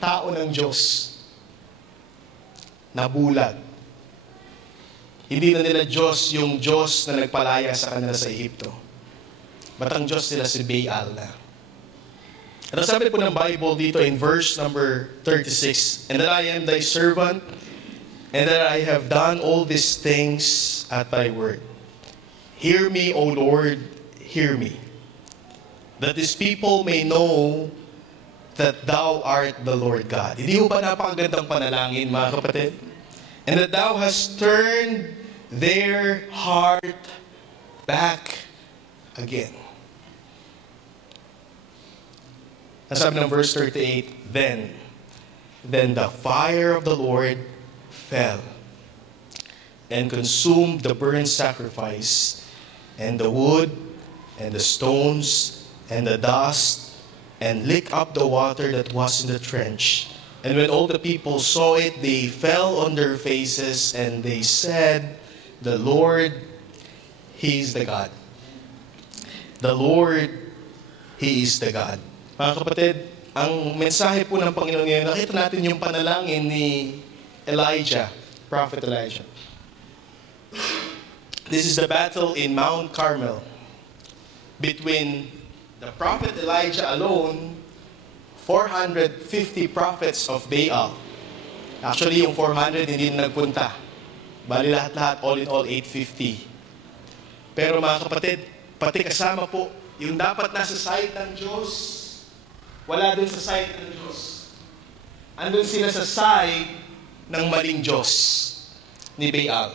tao ng Diyos nabulag. Hindi na nila Diyos yung Diyos na nagpalaya sa kanila sa Ehipto. But ang Diyos nila si Baal na. At sabi po ng Bible dito in verse number 36, "And that I am thy servant, and that I have done all these things at thy word. Hear me, O Lord, hear me. That these people may know that thou art the Lord God." Hindi mo ba napakagandang panalangin, mga kapatid? "And that thou hast turned their heart back again." Ang sabi ng verse 38, Then the fire of the Lord fell and consumed the burnt sacrifice, and the wood, and the stones, and the dust, and licked up the water that was in the trench. And when all the people saw it, they fell on their faces, and they said, "The Lord, He is the God. The Lord, He is the God." Mga kapatid, ang mensahe po ng Panginoon ngayon, nakita natin yung panalangin ni Elijah, Prophet Elijah. This is the battle in Mount Carmel between the Prophet Elijah alone, 450 prophets of Baal. Actually, yung 400 hindi na nagpunta. Bali lahat-lahat, all in all, 850. Pero mga kapatid, pati kasama po, yung dapat nasa side ng Diyos, wala dun sa side ng Diyos. Andun sila sa side ng maling Diyos, ni Baal.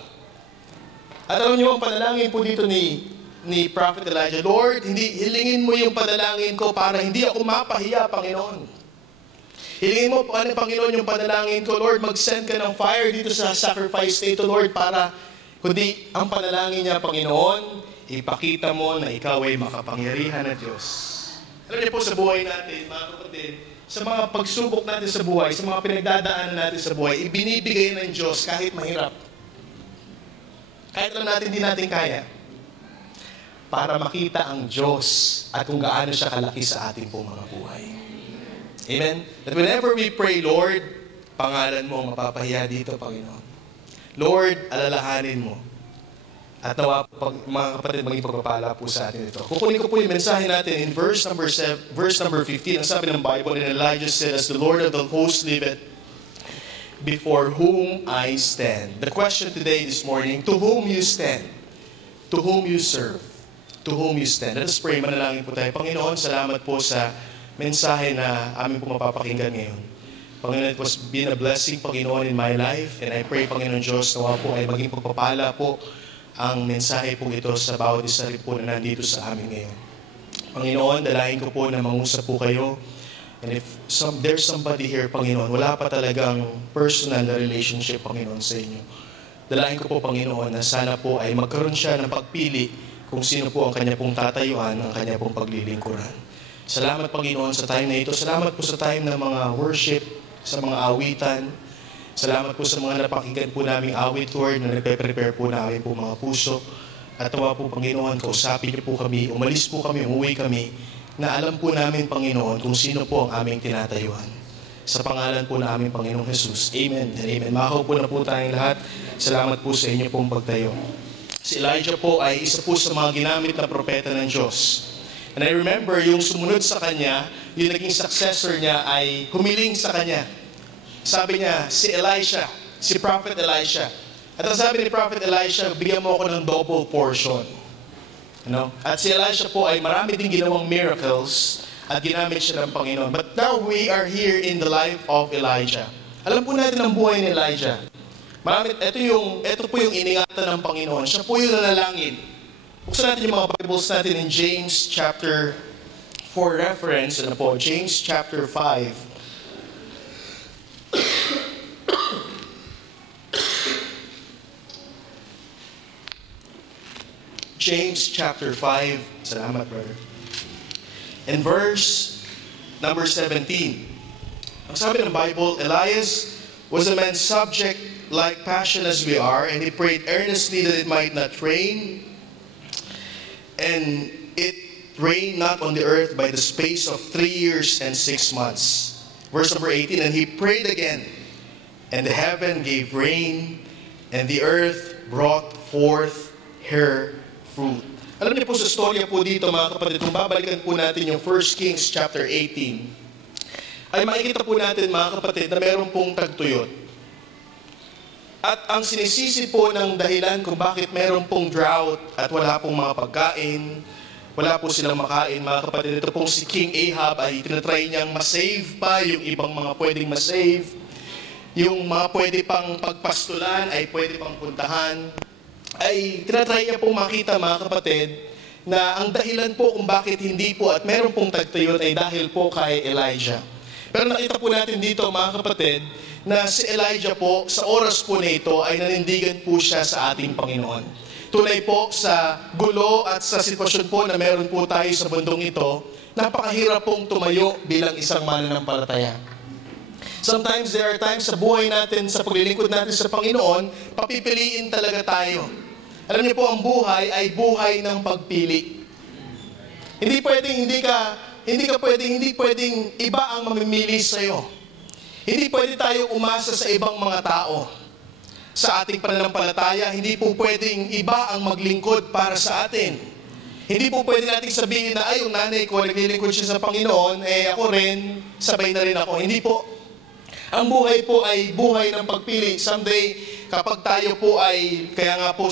At alam niyo, ang panalangin po dito ni Prophet Elijah, "Lord, hilingin mo yung panalangin ko para hindi ako mapahiya, Panginoon. Hilingin mo, Panginoon, yung panalangin ko, Lord, mag-send ka ng fire dito sa sacrifice nito, Lord, para kundi ang panalangin niya, Panginoon, ipakita mo na ikaw ay makapangyarihan na Diyos." Alam niyo po sa buhay natin, mga kapatid, sa mga pagsubok natin sa buhay, sa mga pinagdadaanan natin sa buhay, ibinibigay ng Diyos kahit mahirap. Kahit alam natin, hindi natin kaya. Para makita ang Diyos at kung gaano siya kalaki sa ating pong mga buhay. Amen? That whenever we pray, Lord, pangalan mo ang mapapahiya dito, Panginoon. Lord, alalahanin mo. At nawa, mga kapatid, maging pagpapala po sa atin ito. Kukunin ko po yung mensahe natin in verse number 15. Ang sabi ng Bible, "And Elijah said, As the Lord of the hosts liveth, before whom I stand." The question today, this morning, to whom you stand? To whom you serve? To whom you stand? Let us pray, manalangin po tayo. Panginoon, salamat po sa mensahe na aming po mapapakinggan ngayon. Panginoon, it was been a blessing, Panginoon, in my life. And I pray, Panginoon Diyos, nawa po ay maging pagpapala po ang mensahe po ito sa bawat isa rin po na nandito sa amin ngayon. Panginoon, dalahin ko po na mangusap po kayo. And if there's somebody here, Panginoon, wala pa talagang personal na relationship, Panginoon, sa inyo. Dalahin ko po, Panginoon, na sana po ay magkaroon siya ng pagpili kung sino po ang kanya pong tatayuan, ang kanya pong paglilingkuran. Salamat, Panginoon, sa time na ito. Salamat po sa time ng mga worship, sa mga awitan. Salamat po sa mga napakinggan po naming awit, Lord, na nagpe-prepare po namin po mga puso. At nawa po, Panginoon, kausapin niyo po kami, umalis po kami, umuwi kami, na alam po namin, Panginoon, kung sino po ang aming tinatayuan. Sa pangalan po na aming Panginoong Jesus. Amen and amen. Makaw po na po tayong lahat. Salamat po sa inyo pong pagtayo. Si Elijah po ay isa po sa mga ginamit na propeta ng Diyos. And I remember, yung sumunod sa kanya, yung naging successor niya ay humiling sa kanya. Sabi niya, si Elisha, si Prophet Elisha. At ang sabi ni Prophet Elisha, bigyan mo ako ng double portion. At si Elisha po ay marami din ginawang miracles at ginamit siya ng Panginoon. But now we are here in the life of Elijah. Alam po natin ang buhay ni Elijah. Ito po yung iningatan ng Panginoon. Siya po yung nanalangin. Buksan natin yung mga Bibles natin in James chapter 4 reference. James chapter 5. James chapter 5. Salamat, brother. In verse number 17. Ang sabi ng Bible, "Elias was a man subject like passion as we are, and he prayed earnestly that it might not rain. And it rained not on the earth by the space of 3 years and 6 months. Verse number 18, and he prayed again, and the heaven gave rain, and the earth brought forth her fruit. Alam niyo po sa storya po dito mga kapatid, kung babalikan po natin yung 1 Kings chapter 18, ay makikita po natin mga kapatid na meron pong tagtuyot. At ang sinisisi po ng dahilan kung bakit meron pong drought at wala pong mga pagkain, wala po silang makain mga kapatid. Ito pong si King Ahab ay tinatry niyang masave pa yung ibang mga pwedeng masave. Yung mga pwede pang pagpastulan ay pwede pang puntahan. Ay tinatry niya pong makita mga kapatid na ang dahilan po kung bakit hindi po at meron pong tagtuyot ay dahil po kay Elijah. Pero nakita po natin dito mga kapatid na si Elijah po sa oras po na ito ay nanindigan po siya sa ating Panginoon. Tunay po sa gulo at sa sitwasyon po na meron po tayo sa mundong ito, napakahirap pong tumayo bilang isang mananampalataya. Sometimes there are times sa buhay natin, sa paglilingkod natin sa Panginoon, papipiliin talaga tayo. Alam niyo po, ang buhay ay buhay ng pagpili. Hindi pwedeng iba ang mamimili sa iyo. Hindi pwede tayo umasa sa ibang mga tao. Sa ating pananampalataya, hindi po pwedeng iba ang maglingkod para sa atin. Hindi po pwede natin sabihin na, ay, yung nanay ko, naglilingkod siya sa Panginoon, ako rin, sabay na rin ako. Hindi po. Ang buhay po ay buhay ng pagpili. Someday, kapag tayo po ay, kaya nga po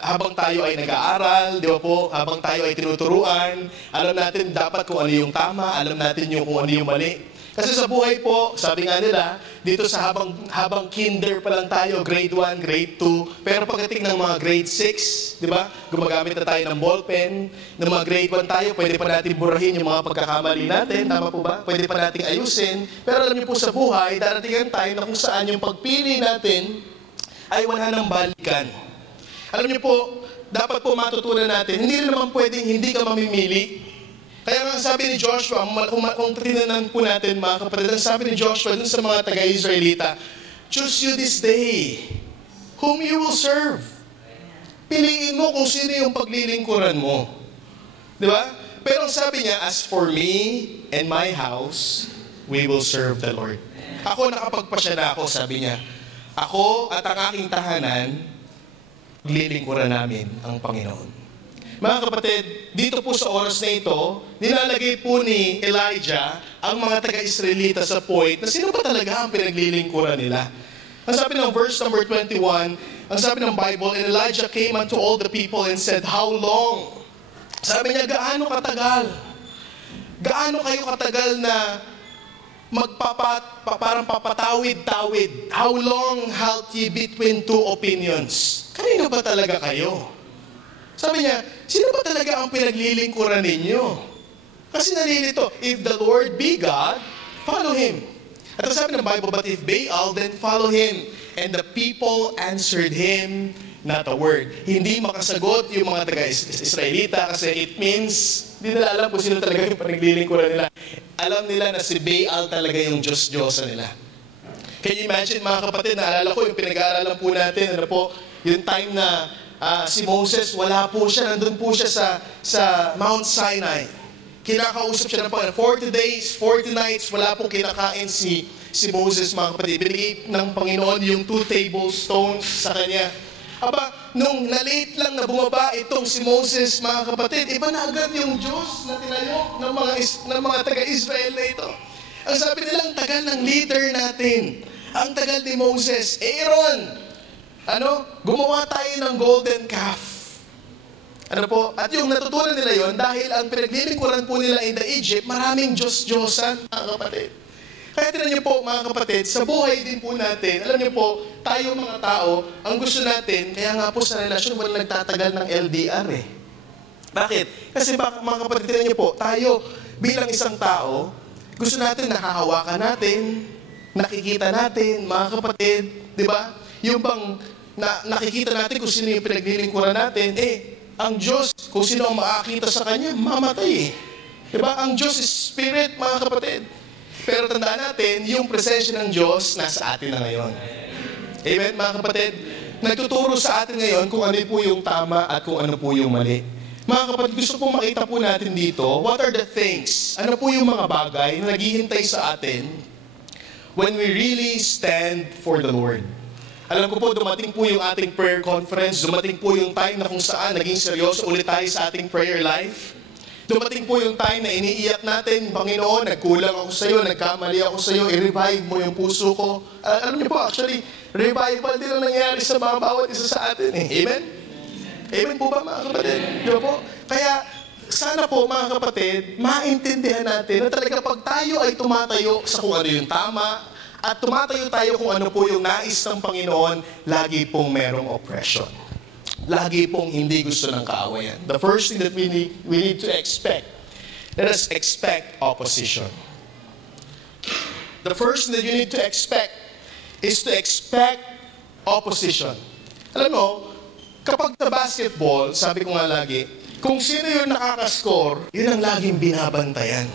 habang tayo ay nag-aaral, di ba po, habang tayo ay tinuturuan, alam natin dapat kung ano yung tama, alam natin kung ano yung mali. Kasi sa buhay po, sabi nga nila, dito sa habang kinder pa lang tayo, grade 1, grade 2, pero pagdating ng mga grade 6, di ba, gumagamit na tayo ng ballpen, ng mga grade 1 tayo, pwede pa natin burahin yung mga pagkakamali natin, tama po ba? Pwede pa natin ayusin, pero alam niyo po sa buhay, daratingan tayo na kung saan yung pagpili natin ay wala nang balikan. Alam niyo po, dapat po matutunan natin, hindi rin naman pwedeng hindi ka mamimili. Kaya nga sabi ni Joshua, kung tinanan po natin mga kapatid, ang sabi ni Joshua dun sa mga taga-Israelita, choose you this day whom you will serve. Piliin mo kung sino yung paglilingkuran mo. Di ba? Pero ang sabi niya, as for me and my house, we will serve the Lord. Ako, nakapagpasya na ako, sabi niya. Ako at ang aking tahanan, paglilingkuran namin ang Panginoon. Mga kapatid, dito po sa oras na ito, nilalagay po ni Elijah ang mga taga-Israelita sa point na sino ba talaga ang pinaglilingkuran nila. Ang sabi ng verse number 21, ang sabi ng Bible, and Elijah came unto all the people and said, how long? Sabi niya, gaano katagal? Gaano kayo katagal na parang papatawid-tawid? How long halt ye between two opinions? Kanino ba talaga kayo? Sabi niya, sino ba talaga ang pinaglilingkuran ninyo? Kasi nalilito, if the Lord be God, follow Him. At sabi ng Bible, but if Baal, then follow him. And the people answered him not a word. Hindi makasagot yung mga taga-Israelita kasi it means, hindi nila alam kung sino talaga yung panaglilingkuran nila. Alam nila na si Baal talaga yung Diyos-Diyosa nila. Can you imagine mga kapatid, naalala ko yung pinag-aaralan po natin, ano po, yung time na si Moses, wala po siya, nandun po siya sa Mount Sinai. Kinakausap siya ng Panginoon. 40 days, 40 nights, wala pong kinakain si Moses, mga kapatid. Binigay ng Panginoon yung 2 tablespoons sa kanya. Aba, nung na-late lang na bumaba itong si Moses, mga kapatid, iba na agad yung Diyos na tinayo ng mga taga-Israel na ito. Ang sabi nila, ang tagal ng leader natin. Ang tagal ni Moses. Aaron, gumawa tayo ng golden calf. Ano po? At yung natutunan nila yon dahil ang pinaglilingkuran po nila in the Egypt, maraming Diyos-Diyosan, mga kapatid. Kaya tinan niyo po, mga kapatid, sa buhay din po natin, alam niyo po, tayo mga tao, ang gusto natin, kaya nga po sa relasyon, walang nagtatagal ng LDR eh. Bakit? Kasi mga kapatid, tinan niyo po, tayo bilang isang tao, gusto natin nakahawakan natin, nakikita natin, mga kapatid, di ba? Yung bang nakikita natin kung sino yung pinaglilingkuran natin, ang Diyos, kung sino ang makakita sa Kanya, mamatay eh. Diba? Ang Diyos is Spirit, mga kapatid. Pero tandaan natin, yung presensya ng Diyos nasa atin na ngayon. Amen, mga kapatid? Nagtuturo sa atin ngayon kung ano po yung tama at kung ano po yung mali. Mga kapatid, gusto pong makita po natin dito, what are the things? Ano po yung mga bagay na naghihintay sa atin when we really stand for the Lord. Alam ko po, dumating po yung ating prayer conference, dumating po yung time na kung saan naging seryoso ulit tayo sa ating prayer life. Dumating po yung time na iniiyak natin, Panginoon, nagkulang ako sa iyo, nagkamali ako sa iyo, i-revive mo yung puso ko. Alam niyo po, actually, revival din ang nangyari sa mga bawat isa sa atin. Amen? Amen po ba, mga kapatid? Di ba po? Kaya, sana po, mga kapatid, maintindihan natin na talaga pag tayo ay tumatayo sa kung ano yung tama, at tumatayo tayo kung ano po yung nais ng Panginoon, lagi pong merong oppression. Lagi pong hindi gusto ng kaawayan. The first thing that we need to expect, let us expect opposition. The first thing that you need to expect is to expect opposition. Alam mo, kapag sa basketball, sabi ko nga lagi, kung sino yung nakaka-score, yun ang laging binabantayan.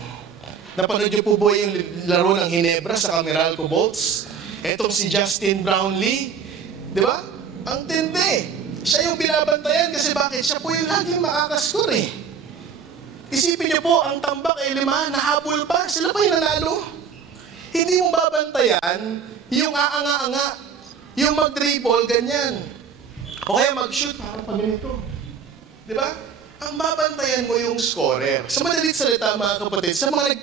Napanood niyo po ba yung laro ng Ginebra sa Cameralco Bolts? Etong si Justin Brownlee, di ba? Ang tindi. Siya yung binabantayan kasi bakit? Siya po yung laging makakascore eh. Isipin niyo po, ang tambak ay 5, nahabol pa, sila pa yung nanalo. Hindi mo babantayan yung aanga-anga, yung mag-dribble, ganyan. O kaya mag-shoot, parang pag ganito. Di ba? Ang babantayan mo yung scorer. Sa madalit salita, mga kapatid,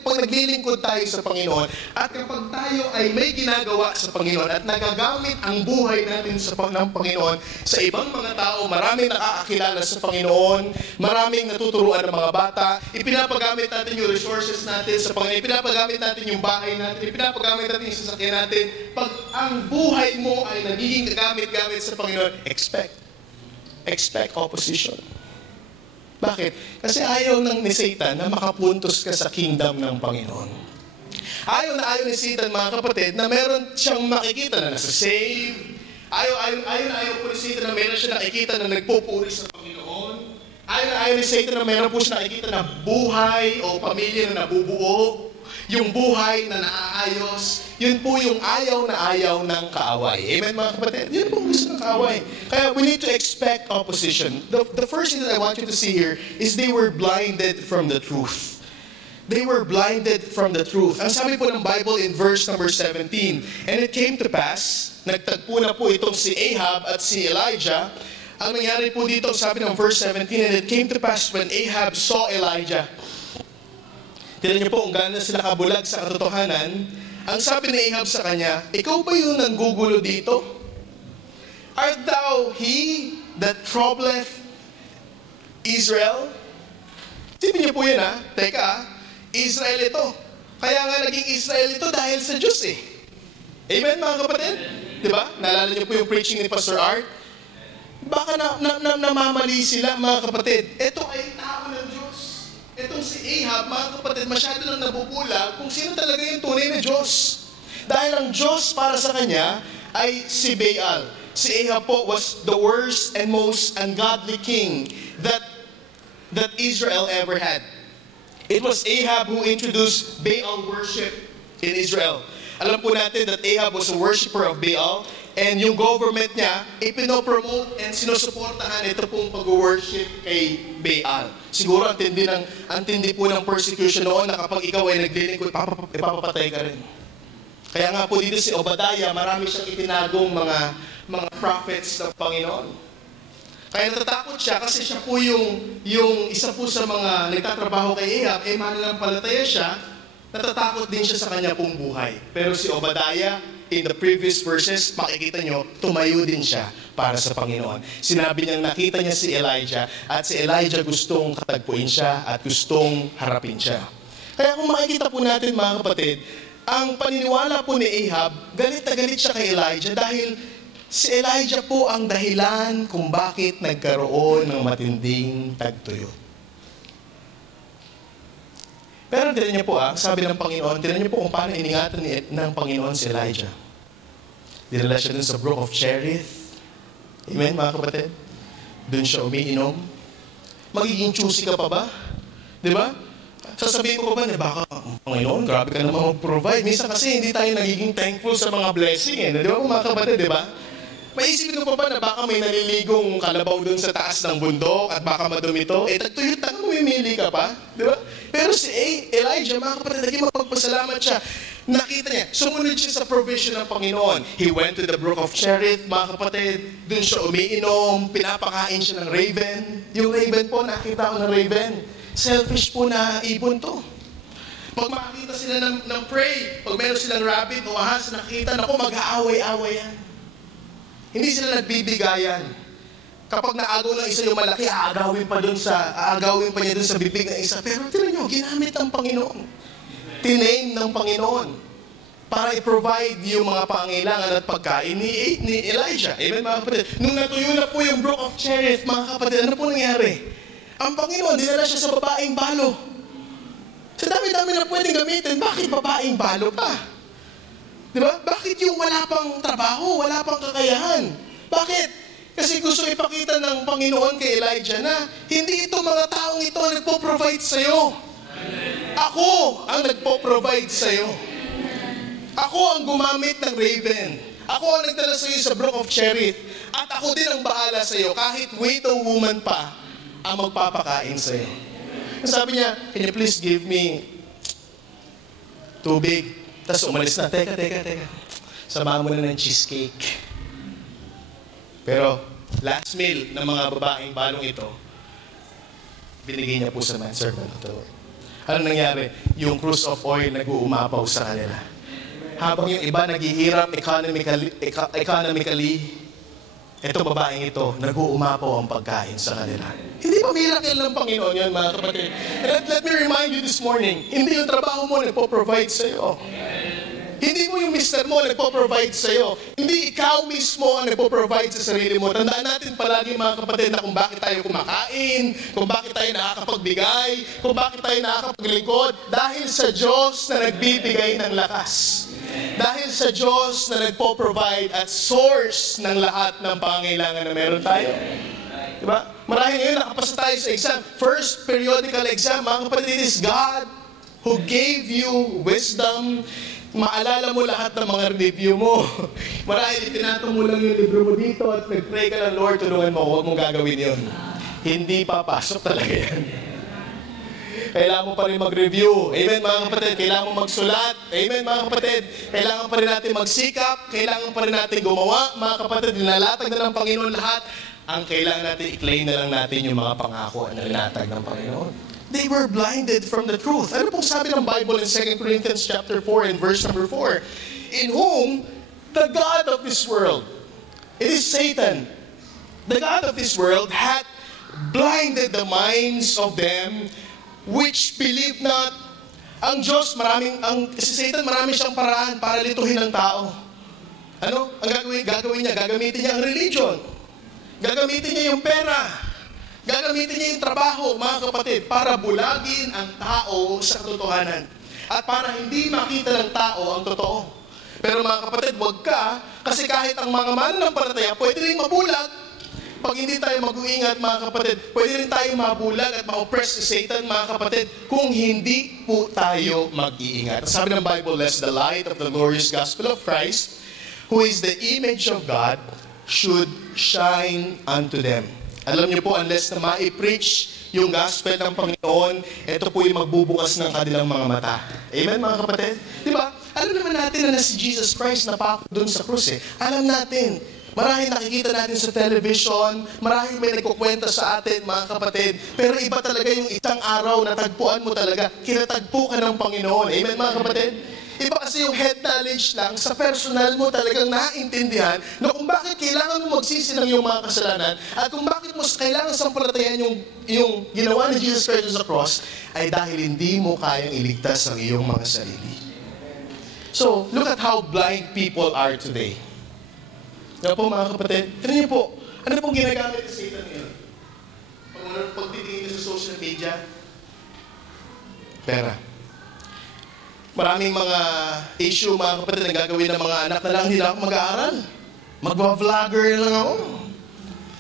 pag naglilingkod tayo sa Panginoon, at kapag tayo ay may ginagawa sa Panginoon at nagagamit ang buhay natin ng Panginoon sa ibang mga tao, maraming nakakakilala sa Panginoon, maraming natuturuan ng mga bata, ipinapagamit natin yung resources natin sa Panginoon, ipinapagamit natin yung bahay natin, ipinapagamit natin yung sasakyan natin. Pag ang buhay mo ay nagiging kagamit-gamit sa Panginoon, expect opposition. Bakit? Kasi ayaw ni Satan na makapuntos ka sa kingdom ng Panginoon. Ayaw ni Satan, mga kapatid, na meron siyang makikita na nasa-save. Ayaw po ni Satan na meron siya nakikita na nagpupuri sa Panginoon. Ayaw ni Satan na meron po siya nakikita na buhay o pamilya na nabubuo. Yung buhay na naaayos. Yun po yung ayaw ng kaaway. Amen, mga kapatid? Yun po gusto ng kaaway. Kaya we need to expect opposition. The first thing that I want you to see here is they were blinded from the truth. They were blinded from the truth. Ang sabi po ng Bible in verse number 17, and it came to pass, nagtagpo na po itong si Ahab at si Elijah. Ang nangyari po dito, sabi ng verse 17, and it came to pass when Ahab saw Elijah. Tignan niyo po kung gaano sila kabulag sa katotohanan. Ang sabi ni Ahab sa kanya, ikaw ba yung nanggugulo dito? Art thou he that troubleth Israel? Sipin niyo po yun ha. Teka, Israel ito. Kaya nga naging Israel ito dahil sa Diyos eh. Amen, mga kapatid? Diba? Naalala niyo po yung preaching ni Pastor Art? Baka namamali sila, mga kapatid. Ito ay tao ng Diyos. Itong si Ahab, mga kapatid, masyado lang nabubulag kung sino talaga yung tunay na Diyos. Dahil ang Diyos para sa kanya ay si Baal. Si Ahab po was the worst and most ungodly king that Israel ever had. It was Ahab who introduced Baal worship in Israel. Alam po natin that Ahab was a worshiper of Baal, and yung government niya, ipinopromote and sinusuportahan ito pong pag-worship kay Baal. Siguro ang tindi po ng persecution noon na kapag ikaw ay naglilingkod, ipapapatay ka rin. Kaya nga po dito si Obadiah, marami siyang itinagong mga prophets ng Panginoon. Kaya natatakot siya kasi siya po yung isa po sa mga nagtatrabaho kay Ahab, mananampalataya siya, natatakot din siya sa kanya pong buhay. Pero si Obadiah, in the previous verses, makikita nyo, tumayo din siya para sa Panginoon. Sinabi niyang nakita niya si Elijah, at si Elijah gustong katagpuin siya at gustong harapin siya. Kaya kung makikita po natin, mga kapatid, ang paniniwala po ni Ahab, galit na galit siya kay Elijah dahil si Elijah po ang dahilan kung bakit nagkaroon ng matinding tagtuyot. Pero tinan niyo po sabi ng Panginoon, tinan niyo po kung paano iningatan ng Panginoon si Elijah. Dinala siya dun sa Brook of Cherith. Amen, mga kapatid? Dun siya umiinom. Magiging choosy ka pa ba? Di ba? Sasabihin ko pa ba, baka, Panginoon, grabe ka naman mag-provide. Minsan kasi hindi tayo nagiging thankful sa mga blessing. Di ba, mga kapatid, di ba? Maisipin ko pa ba na baka may naliligong kalabaw dun sa taas ng bundok at baka madumi ito? Tagtuyot na, mamimili ka pa. Di ba? Pero si Elijah, mga kapatid, naging mapagpasalamat siya. Nakita niya, sumunod siya sa provision ng Panginoon. He went to the brook of Cherith, mga kapatid. Doon siya umiinom, pinapakain siya ng raven. Yung raven po, nakita ko ng raven. Selfish po na ibon to. Pag makakita sila ng prey, pag meron silang rabbit o ahas, nakita, naku, mag-aaway-aaway yan. Hindi sila nagbibigayan. Kapag naagaw ng isa yung malaki, aagawin pa niya dun sa bibig ng isa. Pero tignan nyo, ginamit ng Panginoon. Tiname ng Panginoon para i-provide yung mga pangailangan at pagkain ni Elijah. Amen, mga kapatid? Nung natuyo na po yung brook of Cherith, mga kapatid, ano po nangyari? Ang Panginoon, dinala siya sa babaeng balo. Sa dami-dami na pwedeng gamitin, bakit babaeng balo pa? Diba? Bakit yung wala pang trabaho, wala pang kakayahan? Bakit? Kasi gusto ipakita ng Panginoon kay Elijah na hindi ito mga taong ito nagpo-provide sa'yo. Ako ang nagpo-provide sa'yo. Ako ang gumamit ng raven. Ako ang nagdala sa'yo sa brook of Cherith. At ako din ang bahala sa'yo kahit widow woman pa ang magpapakain sa'yo. Sabi niya, can you please give me tubig? Tapos umalis na, teka. Samahan mo na ng cheesecake. Pero last meal ng mga babaeng balong ito, binigay niya po sa manservant of the Lord. Ano nangyari? Yung cruise of oil nag-uumapaw sa kanila. Habang yung iba naghihirap economically, itong babaeng ito, nag-uumapaw ang pagkain sa kanila. Hindi ba miracle ng Panginoon yan, mga kapatid? Let me remind you this morning, hindi yung trabaho mo nagpo-provide sa'yo. Hindi mo yung mister mo nagpo-provide sa'yo. Hindi ikaw mismo ang nagpo-provide sa sarili mo. Tandaan natin palagi, mga kapatid, na kung bakit tayo kumakain, kung bakit tayo nakakapagbigay, kung bakit tayo nakakapaglingkod, dahil sa Diyos na nagbibigay ng lakas. Dahil sa Diyos na nagpo-provide at source ng lahat ng pangangailangan na meron tayo. Diba? Marahil ngayon nakapasa tayo sa exam. First periodical exam, mga kapatid, it is God who gave you wisdom. Maalala mo lahat ng mga review mo. Marahil itinatong mo lang yung libro mo dito at nag-pray ka lang, Lord, tulungan mo, huwag mong gagawin yun. Hindi papasok talaga yan. Kailangan mo pa rin mag-review. Amen, mga kapatid. Kailangan mo magsulat. Amen, mga kapatid. Kailangan pa rin natin magsikap. Kailangan pa rin natin gumawa. Mga kapatid, nilalatag na ng Panginoon lahat. Ang kailangan natin, i-claim na lang natin yung mga pangako na nilatag ng Panginoon. They were blinded from the truth. Ano pong sabi ng Bible in 2 Corinthians chapter 4 and verse number 4? In whom the God of this world, it is Satan, the God of this world hath blinded the minds of them which believe not. Ang Diyos, si Satan, marami siyang paraan para lituhin ng tao. Ano? Ang gagawin niya? Gagamitin niya ang religion. Gagamitin niya yung pera. Gagamitin niya yung trabaho, mga kapatid, para bulagin ang tao sa katotohanan. At para hindi makita ng tao ang totoo. Pero mga kapatid, huwag ka, kasi kahit ang mga mananampalataya, pwede rin mabulag. Pag hindi tayo mag-uingat, mga kapatid, pwede rin tayo mabulag at ma-oppress si Satan, mga kapatid, kung hindi po tayo mag-iingat. Sabi ng Bible, lest the light of the glorious gospel of Christ, who is the image of God, should shine unto them. Alam niyo po, unless na ma-preach yung gospel ng Panginoon, ito po yung magbubukas ng kanilang mga mata. Amen, mga kapatid? Di ba? Alam naman natin na si Jesus Christ napako doon sa krus eh. Alam natin. Marahil nakikita natin sa television, marahil may nagkukwenta sa atin, mga kapatid. Pero iba talaga yung isang araw na tagpuan mo talaga. Kinatagpo ka ng Panginoon. Amen, mga kapatid? Iba kasi yung head knowledge lang, sa personal mo talagang naintindihan na kung bakit kailangan mo magsisi ng iyong mga kasalanan at kung bakit mo kailangan sampalatayan yung ginawa ni Jesus Christ sa cross ay dahil hindi mo kayang iligtas ang iyong mga sarili. So, look at how blind people are today. Kaya po, mga kapatid, tignan niyo po, ano pong ginagamit ni Satan ngayon? Pagtitingin niyo sa social media, pera. Maraming mga issue, mga kapatid, na gagawin ng mga anak na lang, hindi na ako mag-aaral. Magwa-vlogger lang ako.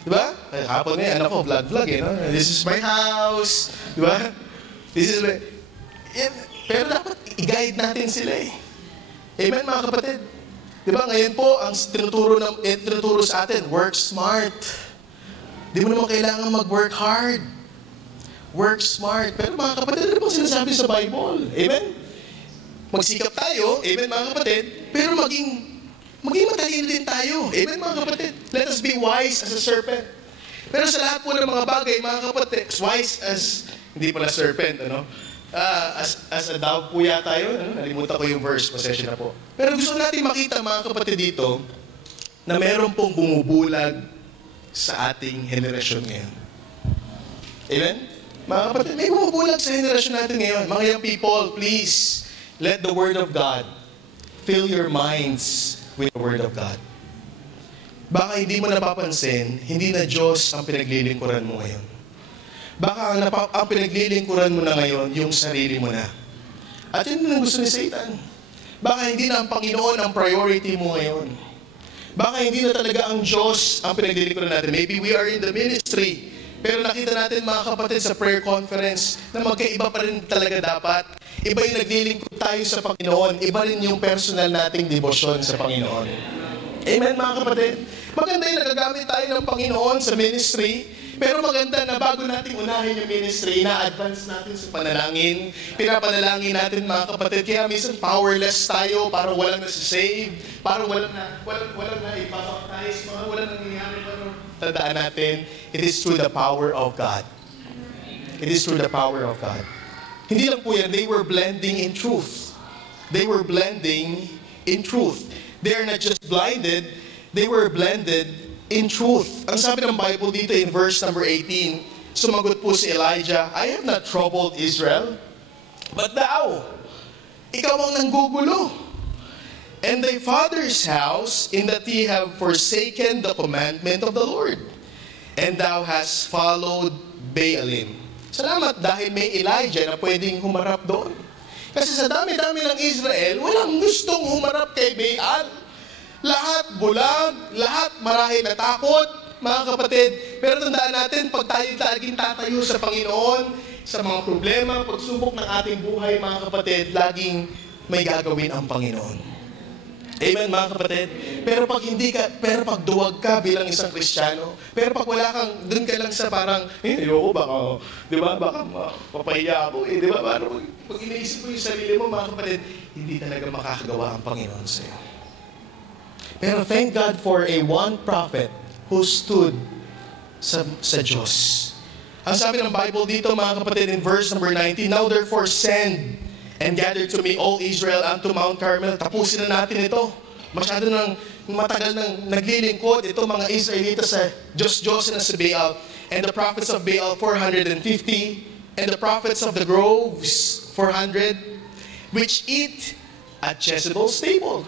Diba? Kapon ngayon, anak ko, vlog eh. No? This is my house. Diba? This is my... Pero dapat i-guide natin sila eh. Amen, mga kapatid? Diba, ngayon po, ang tinuturo sa atin, work smart. Di mo naman kailangan mag-work hard. Work smart. Pero mga kapatid, ano pong sinasabi sa Bible? Amen? magsikap tayo, amen mga kapatid, pero maging matalino din tayo. Amen mga kapatid. Let us be wise as a serpent. Pero sa lahat po ng mga bagay, mga kapatid, wise as, hindi pala serpent, as a dove po yata yun. Nalimutan ko yung verse, pasensya na po. Pero gusto natin makita mga kapatid dito, na meron pong bumubulag sa ating henerasyon ngayon. Amen? Mga kapatid, may bumubulag sa henerasyon natin ngayon. Mga young people, please, let the Word of God fill your minds with the Word of God. Baka hindi mo napapansin, hindi na Diyos ang pinaglilingkuran mo ngayon. Baka ang pinaglilingkuran mo na ngayon, yung sarili mo na. At yun ang gusto ni Satan. Baka hindi na ang Panginoon ang priority mo ngayon. Baka hindi na talaga ang Diyos ang pinaglilingkuran natin. Maybe we are in the ministry, pero nakita natin mga kapatid sa prayer conference na magkaiba pa rin talaga dapat. Iba yung naglilingkod tayo sa Panginoon. Iba rin yung personal nating debosyon sa Panginoon. Amen mga kapatid? Maganda yung nagagamit tayo ng Panginoon sa ministry, pero maganda na bago natin unahin yung ministry, na-advance natin sa panalangin. Pinapanalangin natin mga kapatid. Kaya minsan powerless tayo, parang walang nasa-save, parang walang na ipapaptize, mga walang nangyayari. Tandaan natin, it is through the power of God. It is through the power of God. Hindi lang po yan, they were blending in truth. They were blending in truth. They are not just blinded, they were blended in truth. Ang sabi ng Bible dito in verse number 18, sumagot po si Elijah, I have not troubled Israel, but thou, ikaw ang nanggugulo. And thy father's house, in that ye have forsaken the commandment of the Lord, and thou hast followed Baalim. Salamat dahil may Elijah na pwedeng humarap doon. Kasi sa dami-dami ng Israel, walang gustong humarap kay Baal. Lahat bulag, lahat marahil natakot, mga kapatid. Pero tandaan natin, pag tayo laging tatayo sa Panginoon, sa mga problema, pagsubok ng ating buhay, mga kapatid, laging may gagawin ang Panginoon. Amen, mga kapatid? Pero pag duwag ka bilang isang Kristiyano, pero pag wala kang, dun ka lang sa parang, ayoko, baka, di ba, baka mapahiya ako, di ba, pag iniisip mo yung sarili mo, mga kapatid, hindi talaga makakagawa ang Panginoon sa'yo. Pero thank God for a one prophet who stood sa Diyos. Ang sabi ng Bible dito, mga kapatid, in verse number 19, now therefore send and gather to me all Israel unto Mount Carmel. Tapusin na natin ito. Masyado nang matagal nang naglilingkod ito mga Israelitas sa Diyos na sa Baal. And the prophets of Baal 450, and the prophets of the groves 400, which eat at Jezebel's table.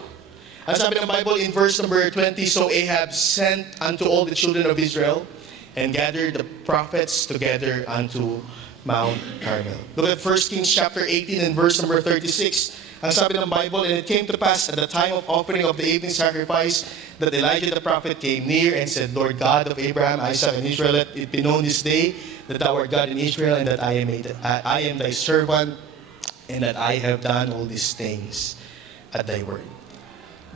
Ang sabi ng Bible in verse number 20, so Ahab sent unto all the children of Israel and gathered the prophets together unto Mount Carmel. Look at 1 Kings chapter 18 and verse number 36. Ang sabi ng Bible, and it came to pass at the time of offering of the evening sacrifice that Elijah the prophet came near and said, Lord God of Abraham, Isaac, and Israel, let it be known this day that thou art God in Israel, and that I am thy servant, and that I have done all these things at thy word.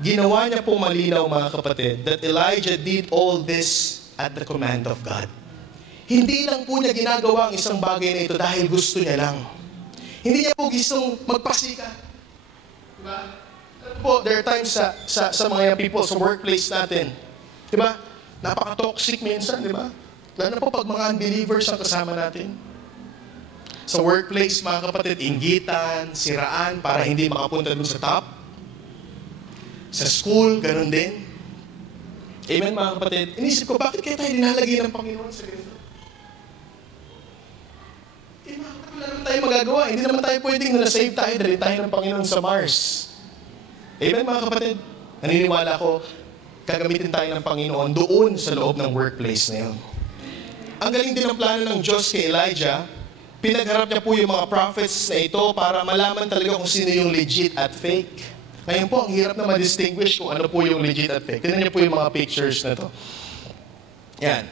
Ginawa niya po malinaw, mga kapatid, that Elijah did all this at the command of God. Hindi lang po niya ginagawa ang isang bagay na ito dahil gusto niya lang. Hindi niya po gustong magpasikat. Diba? Po, there are times sa mga people, sa workplace natin. Diba? Napaka-toxic minsan, diba? Lalo na po pag mga unbelievers ang kasama natin. Sa workplace, mga kapatid, inggitan, siraan, para hindi makapunta dun sa top. Sa school, ganun din. Amen, mga kapatid. Inisip ko, bakit kaya tayo dinalagay ng Panginoon sa ganito? Wala naman tayo magagawa. Hindi naman tayo pwedeng na-save tayo dahil tayo ng Panginoon sa Mars. Amen, mga kapatid? Naniniwala ko, gagamitin tayo ng Panginoon doon sa loob ng workplace na yun. Ang galing din ng plano ng Diyos kay Elijah, pinagharap niya po yung mga prophets na ito para malaman talaga kung sino yung legit at fake. Ngayon po, ang hirap na ma-distinguish kung ano po yung legit at fake. Tignan niyo po yung mga pictures na to. Yan.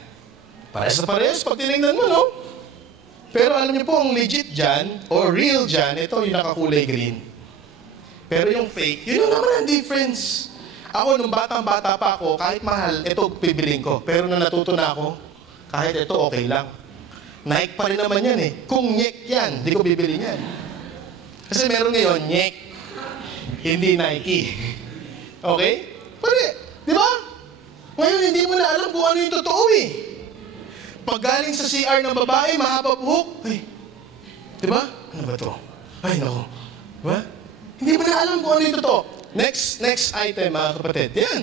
Parehas na parehas pag tinignan mo, no? Pero alam niyo po, ang legit dyan, o real dyan, ito yung nakakulay green. Pero yung fake, yun naman ang difference. Ako, nung batang-bata pa ako, kahit mahal, ito pibiling ko. Pero nung natuto na ako, kahit ito, okay lang. Nike pa rin naman yan eh. Kung nyek yan, di ko bibili yan. Kasi meron ngayon, nyek. hindi Nike. Okay? Pare, di ba? Ngayon, hindi mo na alam kung ano yung totoo eh. Pag galing sa CR ng babae, mahaba buhok, ay, di ba? Ano ba to? Ay, naku. Di ba? Hindi mo na alam kung ano yung totoo. Next item, mga kapatid. Yan.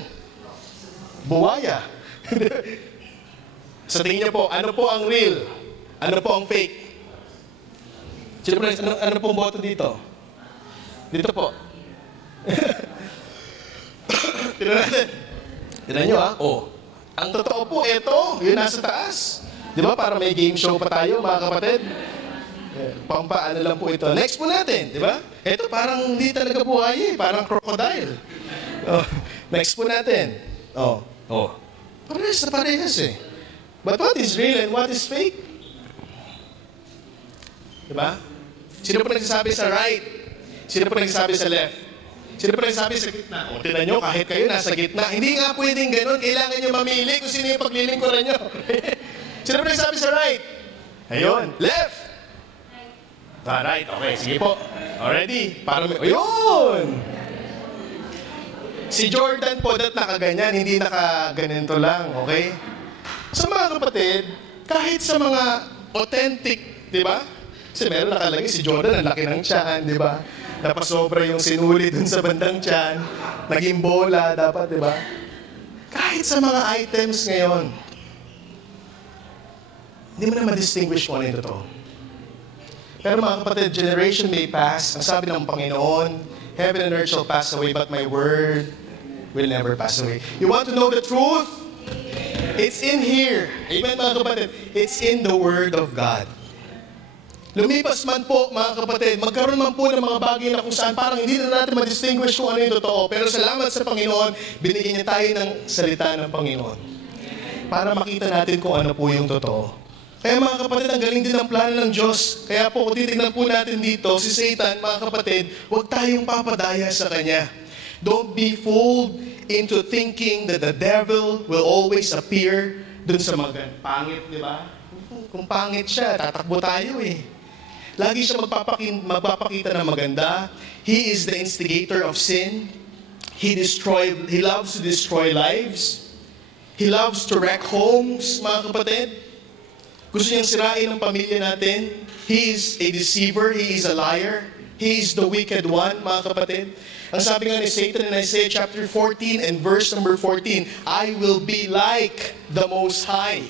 Buwaya. Sa tingin niyo po, ano po ang real? Ano po ang fake? Sino po, ano po ang boto dito? Dito po. Tignan natin. Tignan nyo ha. Oh. Ang totoo po, ito. Yun nasa taas. Di ba? Para may game show pa tayo, mga kapatid. Pampaano lang po ito. Next po natin, di ba? Ito parang hindi talaga buhay eh. Parang crocodile. Oh. Next po natin. Oh. Parehas na parehas eh. But what is real and what is fake? Di ba? Sino po nagsasabi sa right? Sino po nagsasabi sa left? Sino po nagsasabi sa gitna? O, tinan nyo, kahit kayo nasa gitna, hindi nga pwedeng ganun. Kailangan nyo mamili kung sino yung paglilingkuran nyo. Sino po nagsasabi sa right? Ayun. Left! Right. Okay, sige po. Already? Ayun! Si Jordan po, nakaganyan, hindi nakaganito lang. Okay? Sa mga kapatid, kahit sa mga authentic, di ba? Kasi meron nakalagay si Jordan, ang laki ng tiyan, di ba? Napasobra yung sinuli dun sa bandang tiyan, naging bola, dapat, di ba? Kahit sa mga items ngayon, hindi mo na ma-distinguish kung ano yung totoo. Pero mga kapatid, generation may pass. Ang sabi ng Panginoon, heaven and earth shall pass away, but my word will never pass away. You want to know the truth? It's in here. Amen, mga kapatid? It's in the Word of God. Lumipas man po, mga kapatid, magkaroon man po ng mga bagay na kung saan parang hindi na natin ma-distinguish kung ano yung totoo. Pero salamat sa Panginoon, binigyan niya tayo ng salita ng Panginoon para makita natin kung ano po yung totoo. Kaya mga kapatid, ang galing din ng plano ng Diyos. Kaya po, kung titignan po natin dito, si Satan, mga kapatid, huwag tayong papadaya sa kanya. Don't be fooled into thinking that the devil will always appear dun sa mga pangit, di ba? Kung pangit siya, tatakbo tayo eh. Lagi siya magpapakita ng maganda. He is the instigator of sin. He loves to destroy lives. He loves to wreck homes, mga kapatid. Gusto niyang sirain ang pamilya natin. He is a deceiver. He is a liar. He is the wicked one, mga kapatid. Ang sabi nga ni Satan in Isaiah chapter 14 and verse number 14, I will be like the Most High.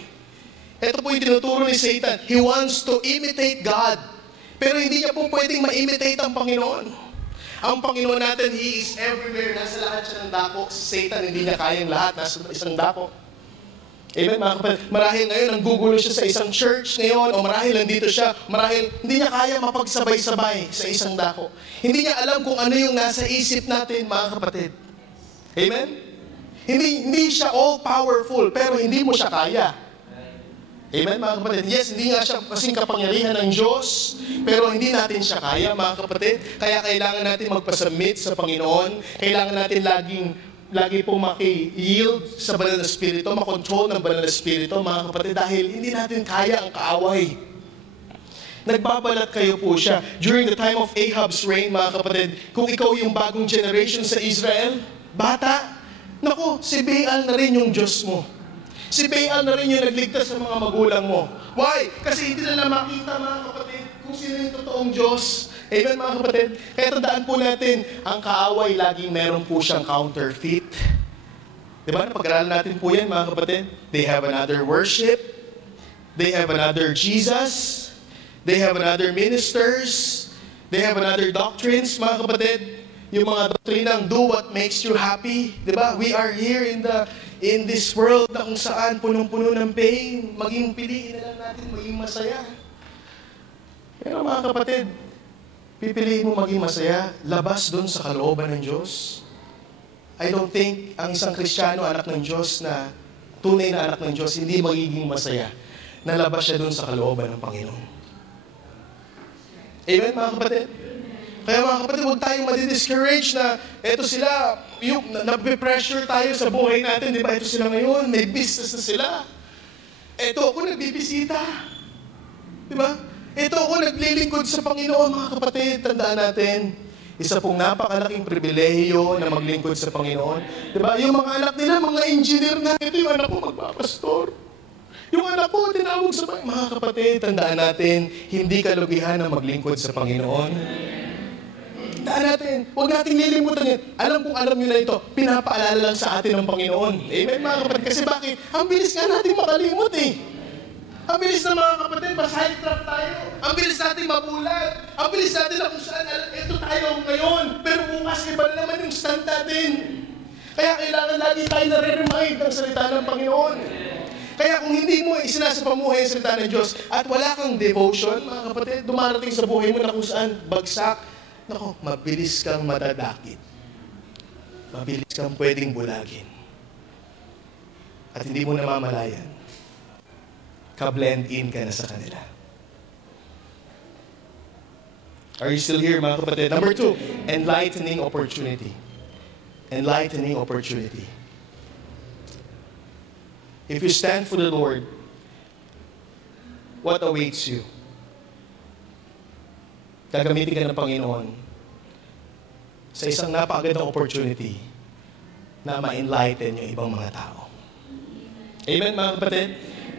Ito po yung tinuturo ni Satan. He wants to imitate God. Pero hindi niya po pwedeng ma-imitate ang Panginoon. Ang Panginoon natin, He is everywhere. Nasa lahat siya ng dako. Si Satan, hindi niya kayang lahat. Nasa isang dako. Amen, mga kapatid. Marahil ngayon, nanggugulo siya sa isang church ngayon, o marahil nandito siya, marahil hindi niya kaya mapagsabay-sabay sa isang dako. Hindi niya alam kung ano yung nasa isip natin, mga kapatid. Amen? Hindi siya all-powerful, pero hindi mo siya kaya. Amen, mga kapatid? Yes, hindi nga siya kasing kapangyarihan ng Diyos, pero hindi natin siya kaya, mga kapatid. Kaya kailangan natin magpasubmit sa Panginoon. Kailangan natin lagi po maki-yield sa banal na espiritu, makontrol ng banal na espiritu, mga kapatid, dahil hindi natin kaya ang kaaway. Nagbabalat kayo po siya. During the time of Ahab's reign, mga kapatid, kung ikaw yung bagong generation sa Israel, bata, naku, si Baal na rin yung Diyos mo. Si Baal na rin yung nagligtas sa mga magulang mo. Why? Kasi hindi nila makita, mga kapatid, kung sino yung totoong Diyos. Amen, mga kapatid? Kaya tandaan po natin, ang kaaway laging meron po siyang counterfeit. Diba? Napag-aralan natin po yan, mga kapatid. They have another worship. They have another Jesus. They have another ministers. They have another doctrines, mga kapatid. Yung mga doktrinang do what makes you happy. Diba? We are here in this world na kung saan punong-puno ng pain. Maging piliin na lang natin, maging masaya. Pero mga kapatid, pipiliin mo maging masaya, labas doon sa kalooban ng Diyos. I don't think ang isang Kristiyano, anak ng Diyos, na tunay na anak ng Diyos, hindi magiging masaya. Nalabas siya doon sa kalooban ng Panginoon. Amen, mga kapatid? Kaya mga kapatid, huwag tayong madi-discourage na eto sila, yung nape-pressure tayo sa buhay natin, di ba? Eto sila ngayon, may business na sila. Eto ako nagbibisita. Di ba? Ito ako naglilingkod sa Panginoon, mga kapatid. Tandaan natin, Isa pong napakalaking pribilehiyo na maglingkod sa Panginoon. Diba? Yung mga anak nila, mga engineer na. Ito yung anak ko magpapastor. Yung anak ko, tinawag sa Panginoon. Mga kapatid, tandaan natin, hindi kalugihan na maglingkod sa Panginoon. Tandaan natin, huwag natin lilimutan yun. Alam nyo na ito, pinapaalala lang sa atin ng Panginoon. Amen, mga kapatid. Kasi bakit? Ang bilis nga natin makalimot eh. Ang bilis na mga kapatid, ma-side track tayo. Ang bilis natin mabulag. Ang bilis natin na kung saan, ito tayo ngayon. Pero bukas, iba na naman yung stand natin. Kaya kailangan lagi tayo nare-remind ng salita ng Panginoon. Kaya kung hindi mo isinasapamuhay ang salita ng Diyos at wala kang devotion, mga kapatid, dumarating sa buhay mo na kung saan bagsak, nako, mabilis kang madadakit. Mabilis kang pwedeng bulagin. At hindi mo namamalayan. Ka-blend in ka na sa kanila. Are you still here, mga kapatid? Number 2, enlightening opportunity. Enlightening opportunity. If you stand for the Lord, what awaits you? Gagamitin ka ng Panginoon sa isang napakagandang opportunity na ma-enlighten yung ibang mga tao. Amen, mga kapatid?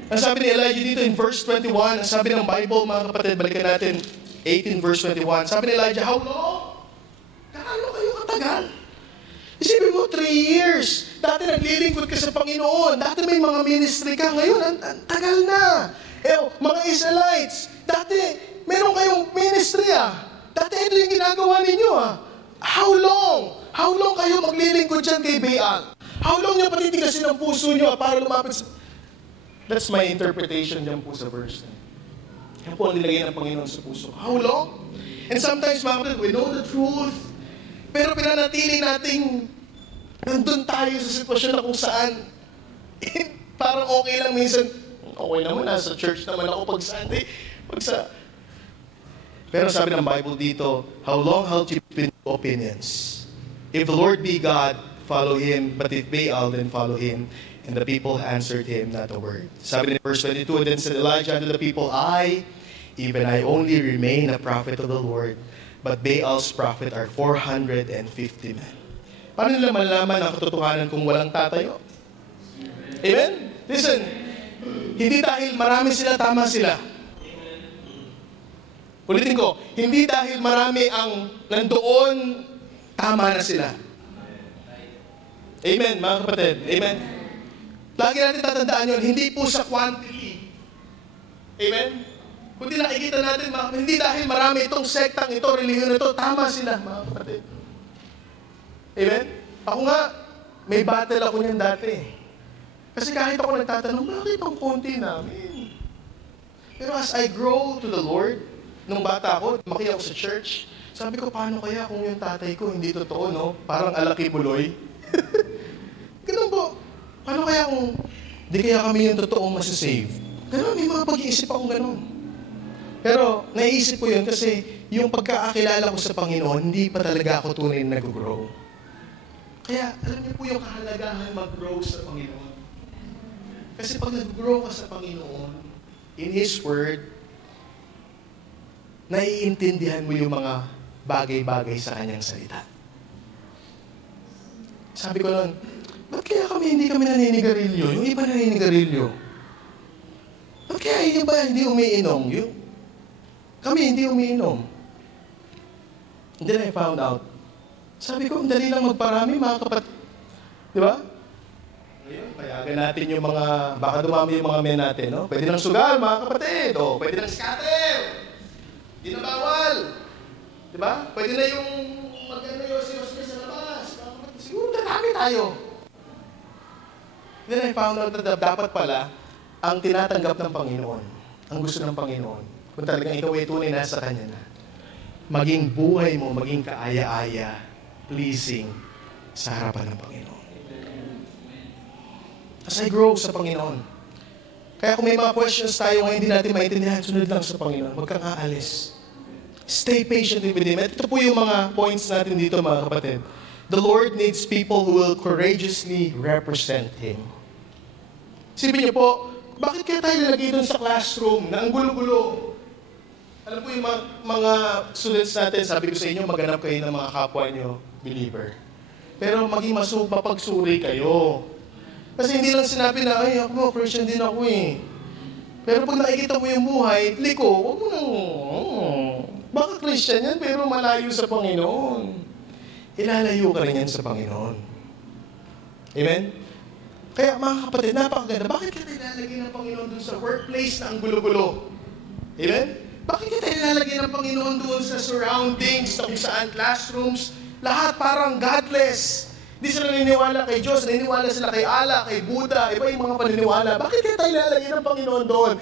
Ang sabi ni Elijah dito in verse 21, ang sabi ng Bible, mga kapatid, balikan natin 18 verse 21. Sabi ni Elijah, how long? Gaano kayo katagal? Isipin mo, 3 years. Dati naglilingkod ka sa Panginoon. Dati may mga ministry ka. Ngayon, ang tagal na. Mga Israelites, dati meron kayong ministry Dati ito yung ginagawa ninyo How long? How long kayo maglilingkod dyan kay Baal? How long niyo patitigasin ang puso niyo para lumapit sa... That's my interpretation dyan po sa verse. Yan po ang nilagay ng Panginoon sa puso. How long? And sometimes, mga kapatid, we know the truth, pero pinanatili nating nandun tayo sa sitwasyon na kung saan parang okay lang minsan. Okay naman, nasa church naman ako pag Sunday. Pero sabi ng Bible dito, how long halt you been opinions? If the Lord be God, follow Him. But if Baal, then follow him. And the people answered him not a word. Sabi in verse 22, and then said Elijah unto the people, even I only remain a prophet of the Lord, but Baal's prophet are 450 men. Paano nila malalaman ang katotohanan kung walang tatayo? Amen? Listen, hindi dahil marami sila, tama sila. Ulitin ko, hindi dahil marami ang nandoon, tama na sila. Amen, mga kapatid. Amen? Lagi natin tatandaan yun, hindi po sa quantity. Amen? Kundi nakikita natin, hindi dahil marami itong sektang ito, relihiyon ito, tama sila, mga kapatid. Amen? Ako nga, may battle ako niyan dati. Kasi kahit ako nagtatanong, bakit ang konti namin? Pero as I grow to the Lord, nung bata ako, lumaki ako sa church, sabi ko, paano kaya kung yung tatay ko hindi totoo, no? Parang alaki buloy. Ganun po. Paano kaya kung di kaya kami yung totoong masasave? Ganun, may mga pag-iisip akong ganun. Pero naisip ko yun kasi yung pagkakakilala ko sa Panginoon, hindi pa talaga ako tunay na nag-grow. Kaya alam niyo po yung kahalagahan mag-grow sa Panginoon. Kasi pag nag-grow ka sa Panginoon, in His Word, naiintindihan mo yung mga bagay-bagay sa Kanyang salita. Sabi ko noon, ba't kaya hindi kami naninigarilyo? Yung iba naninigarilyo. Ba't kaya yung iba hindi umiinom? Kami hindi umiinom. And then I found out. Sabi ko, dali lang magparami, mga kapatid. Di ba? Ngayon, payagan natin yung mga, baka dumami yung mga men natin, no? Pwede nang sugal, mga kapatid. Pwede nang scatter. Di na bawal. Di ba? Pwede na yung maganda yung sa labas. Mga kapatid, siguro dadami tayo. Then I found out na dapat pala ang tinatanggap ng Panginoon, ang gusto ng Panginoon, kung talagang ikaw ay tunay nasa Kanya na, maging buhay mo, maging kaaya-aya, pleasing sa harapan ng Panginoon. As I grow sa Panginoon. Kaya kung may mga questions tayo ngayon hindi natin maintindihan, sunod lang sa Panginoon. Huwag kang aalis. Stay patient with Him. At ito po yung mga points natin dito, mga kapatid. The Lord needs people who will courageously represent Him. Sipin niyo po, bakit kaya tayo nilagay doon sa classroom na ang gulo-gulo? Alam po yung mga students natin, sabi ko sa inyo, maghanap kayo ng mga kapwa nyo, believer. Pero maging mapagsuri kayo. Kasi hindi lang sinabi na, ay ako, Christian din ako eh. Pero pag nakikita mo yung buhay, liko, huwag mo nang, baka Christian yan, pero malayo sa Panginoon. Ilalayo ka rin yan sa Panginoon. Amen? Kaya mga kapatid, napakaganda. Bakit kita ilalagay ng Panginoon dun sa workplace na ang gulo-gulo? Amen? Bakit kita ilalagay ng Panginoon dun sa surroundings, na kung saan classrooms, lahat parang godless. Hindi sila naniniwala kay Diyos, naniniwala sila kay Allah, kay Buddha, iba yung mga paniniwala. Bakit kita ilalagay ng Panginoon doon?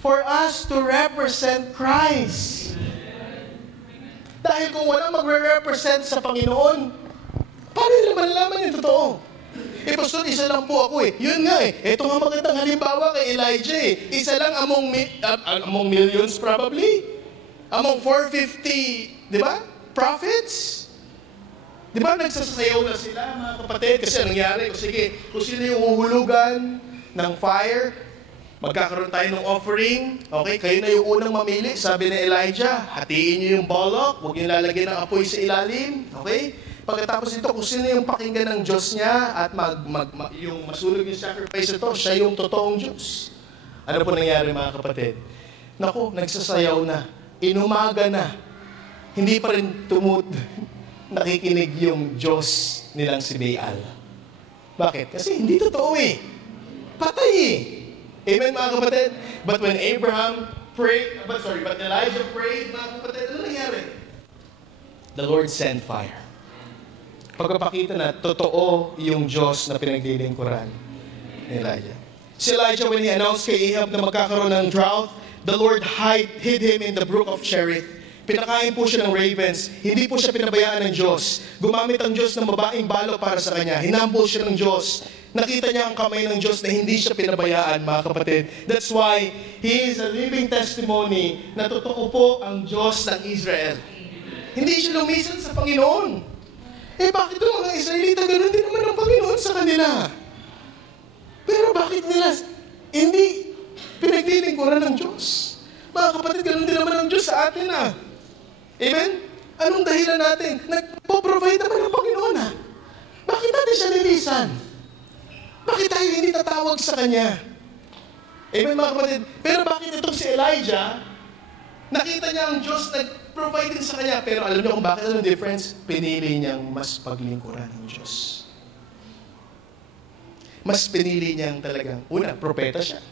For us to represent Christ. Dahil kung walang magre-represent sa Panginoon, paano nila malalaman yung totoo? Pastor, isa lang po ako eh. Yun nga eh. Ito nga magandang halimbawa kay Elijah eh. Isa lang among millions probably. Among 450, di ba? Prophets. Di ba nagsasayaw na sila mga kapatid? Kasi anong nangyari? Kung sino yung uhulugan ng fire, magkakaroon tayo ng offering. Okay, kayo na yung unang mamili. Sabi ni Elijah, hatiin nyo yung bolok, huwag nyo lalagyan ng apoy sa ilalim. Okay? Pagkatapos ito, kung sino yung pakinggan ng Diyos niya at yung masunog yung sacrifice ito, siya yung totoong Diyos. Ano po nangyari mga kapatid? Naku, nagsasayaw na. Inumaga na. Hindi pa rin nakikinig yung Diyos nilang si Baal. Bakit? Kasi hindi totoo eh. Patay eh. Amen mga kapatid? But when Elijah prayed, mga kapatid, ano nangyari? The Lord sent fire. Pagpapakita na totoo yung Diyos na pinaglilingkuran ni Elijah. Si Elijah, when he announced kay Ahab na magkakaroon ng drought, the Lord hid him in the brook of Cherith. Pinakain po siya ng ravens. Hindi po siya pinabayaan ng Diyos. Gumamit ang Diyos ng babaeng balo para sa kanya. Hinambol siya ng Diyos. Nakita niya ang kamay ng Diyos na hindi siya pinabayaan, mga kapatid. That's why he is a living testimony na totoo po ang Diyos ng Israel. Hindi siya lumisan sa Panginoon. Bakit yung mga Israelita ganun din naman ang Panginoon sa kanila? Pero bakit nila hindi pinaglilingkuran ng Diyos? Mga kapatid, ganun din naman ang Diyos sa atin Amen? Anong dahilan natin? Nagpo-provide naman ang Panginoon Bakit natin siya nilisan? Bakit tayo hindi tatawag sa Kanya? Amen mga kapatid? Pero bakit itong si Elijah, nakita niya ang Diyos nag-provide din sa Kanya, pero alam niyo kung bakit anong difference? Pinili niyang mas paglingkuran ng Diyos. Mas pinili niyang talagang, una, propeta siya.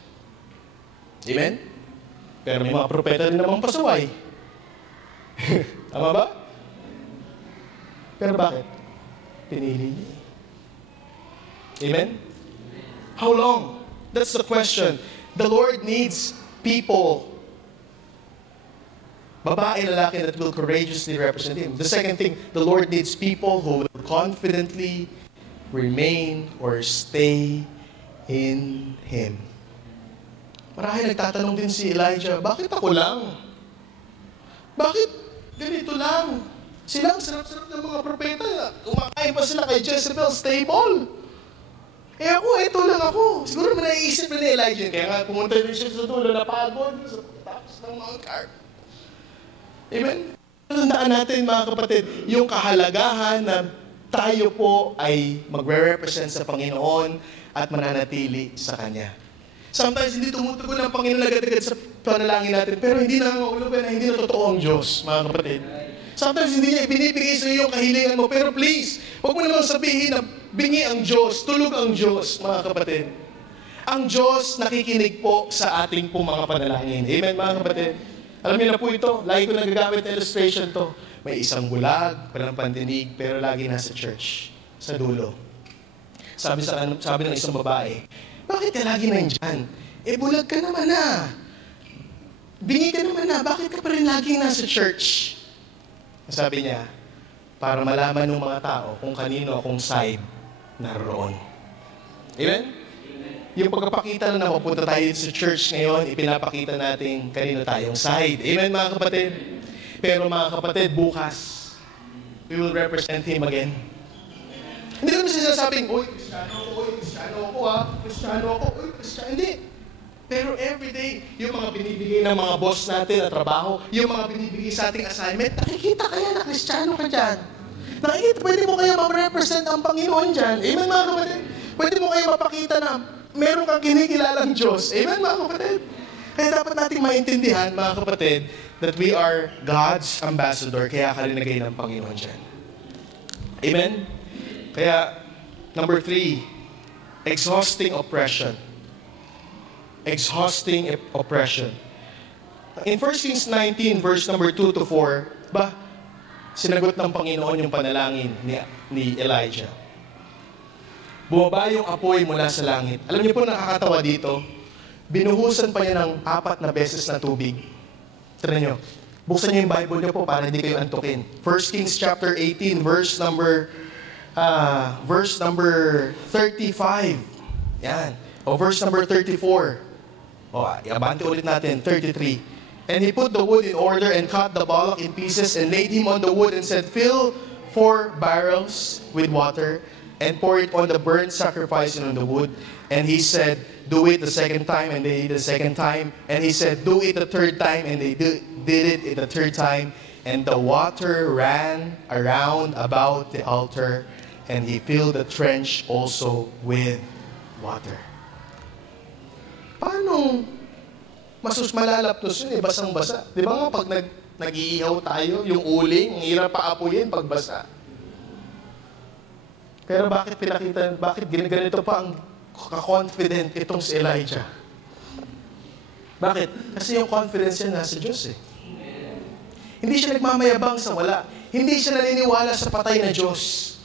Amen? Pero may mga propeta din namang pasaway. Tama ba? Pero bakit? Pinili niya. Amen? How long? That's the question. The Lord needs people, babae, lalaki, that will courageously represent Him. The second thing, the Lord needs people who will confidently remain or stay in Him. Marahil nagtatanong din si Elijah, bakit ako lang? Bakit ganito lang? Sila ang sarap-sarap ng mga propeta. Kumakain pa sila kay Jezebel's table. Ako, ito lang ako. Siguro naman naiisip na ni Elijah. Kaya nga, pumunta din siya sa dulo na pagod sa pagkatapos ng Mount Carmel. Amen? Tandaan natin mga kapatid, yung kahalagahan na tayo po ay magre-represent sa Panginoon at mananatili sa Kanya. Sometimes hindi tumutugon ang Panginoon agad-agad sa panalangin natin, pero hindi nangangahulugan na hindi na totoo ang Diyos, mga kapatid. Sometimes hindi niya ibinibigay sa iyo yung kahilingan mo, pero please, huwag mo namang sabihin na bingi ang Diyos, tulog ang Diyos, mga kapatid. Ang Diyos nakikinig po sa ating po mga panalangin. Amen, mga kapatid? Alam niyo na po ito, lagi ko nagagamit na illustration to. May isang bulag, walang pandinig, pero lagi nasa church, sa dulo. Sabi ng isang babae, bakit ka lagi nandyan? Bulag ka naman bingi ka naman bakit ka pa rin laging nasa church? Sabi niya, para malaman ng mga tao kung kanino akong side naroon. Amen? Yung pagpapakita na mapupunta tayo sa church ngayon, ipinapakita natin kanino tayong side. Amen mga kapatid? Pero mga kapatid, bukas, we will represent Him again. Hindi ko na sinasabing, Kristyano ako, Kristyano ako, Kristyano. Hindi. Pero everyday, yung mga binibigay ng mga boss natin na trabaho, yung mga binibigay sa ating assignment, nakikita kaya na Kristiyano ka dyan? Nakikita, pwede mo kaya ma-represent ang Panginoon dyan? Amen mga kapatid? Pwede mo kaya mapakita na meron kang kinikilalang Diyos? Amen mga kapatid? Kaya dapat nating maintindihan mga kapatid that we are God's ambassador, kaya ka rinagay ng Panginoon dyan. Amen? Kaya, number 3, exhausting oppression. Exhausting oppression. In 1 Kings 19, verse number 2 to 4, sinagot ng Panginoon yung panalangin ni Elijah. Bumaba yung apoy mula sa langit. Alam niyo po, nakakatawa dito, binuhusan pa niya ng 4 na beses na tubig. Tignan niyo, buksan niyo yung Bible niyo po para hindi kayo antukin. 1 Kings chapter 18, verse number 35. Yan. O verse number 34. Abante ulit natin, 33. And he put the wood in order and cut the bullock in pieces and laid him on the wood and said, fill 4 barrels with water and pour it on the burnt sacrifice and on the wood. And he said, do it the second time, and they did the second time. And he said, do it the third time, and they did it the third time. And the water ran around about the altar, and he filled the trench also with water. Paano malalapnos yun basang-basa? Di ba nga pag nag-iihaw tayo, yung uling, ang hirap paapuyin pag basa. Pero bakit ganito pa ang confident itong si Elijah? Bakit? Kasi yung confidence niya nasa Diyos eh. Hindi siya nagmamayabang sa wala. Hindi siya naniniwala sa patay na Diyos.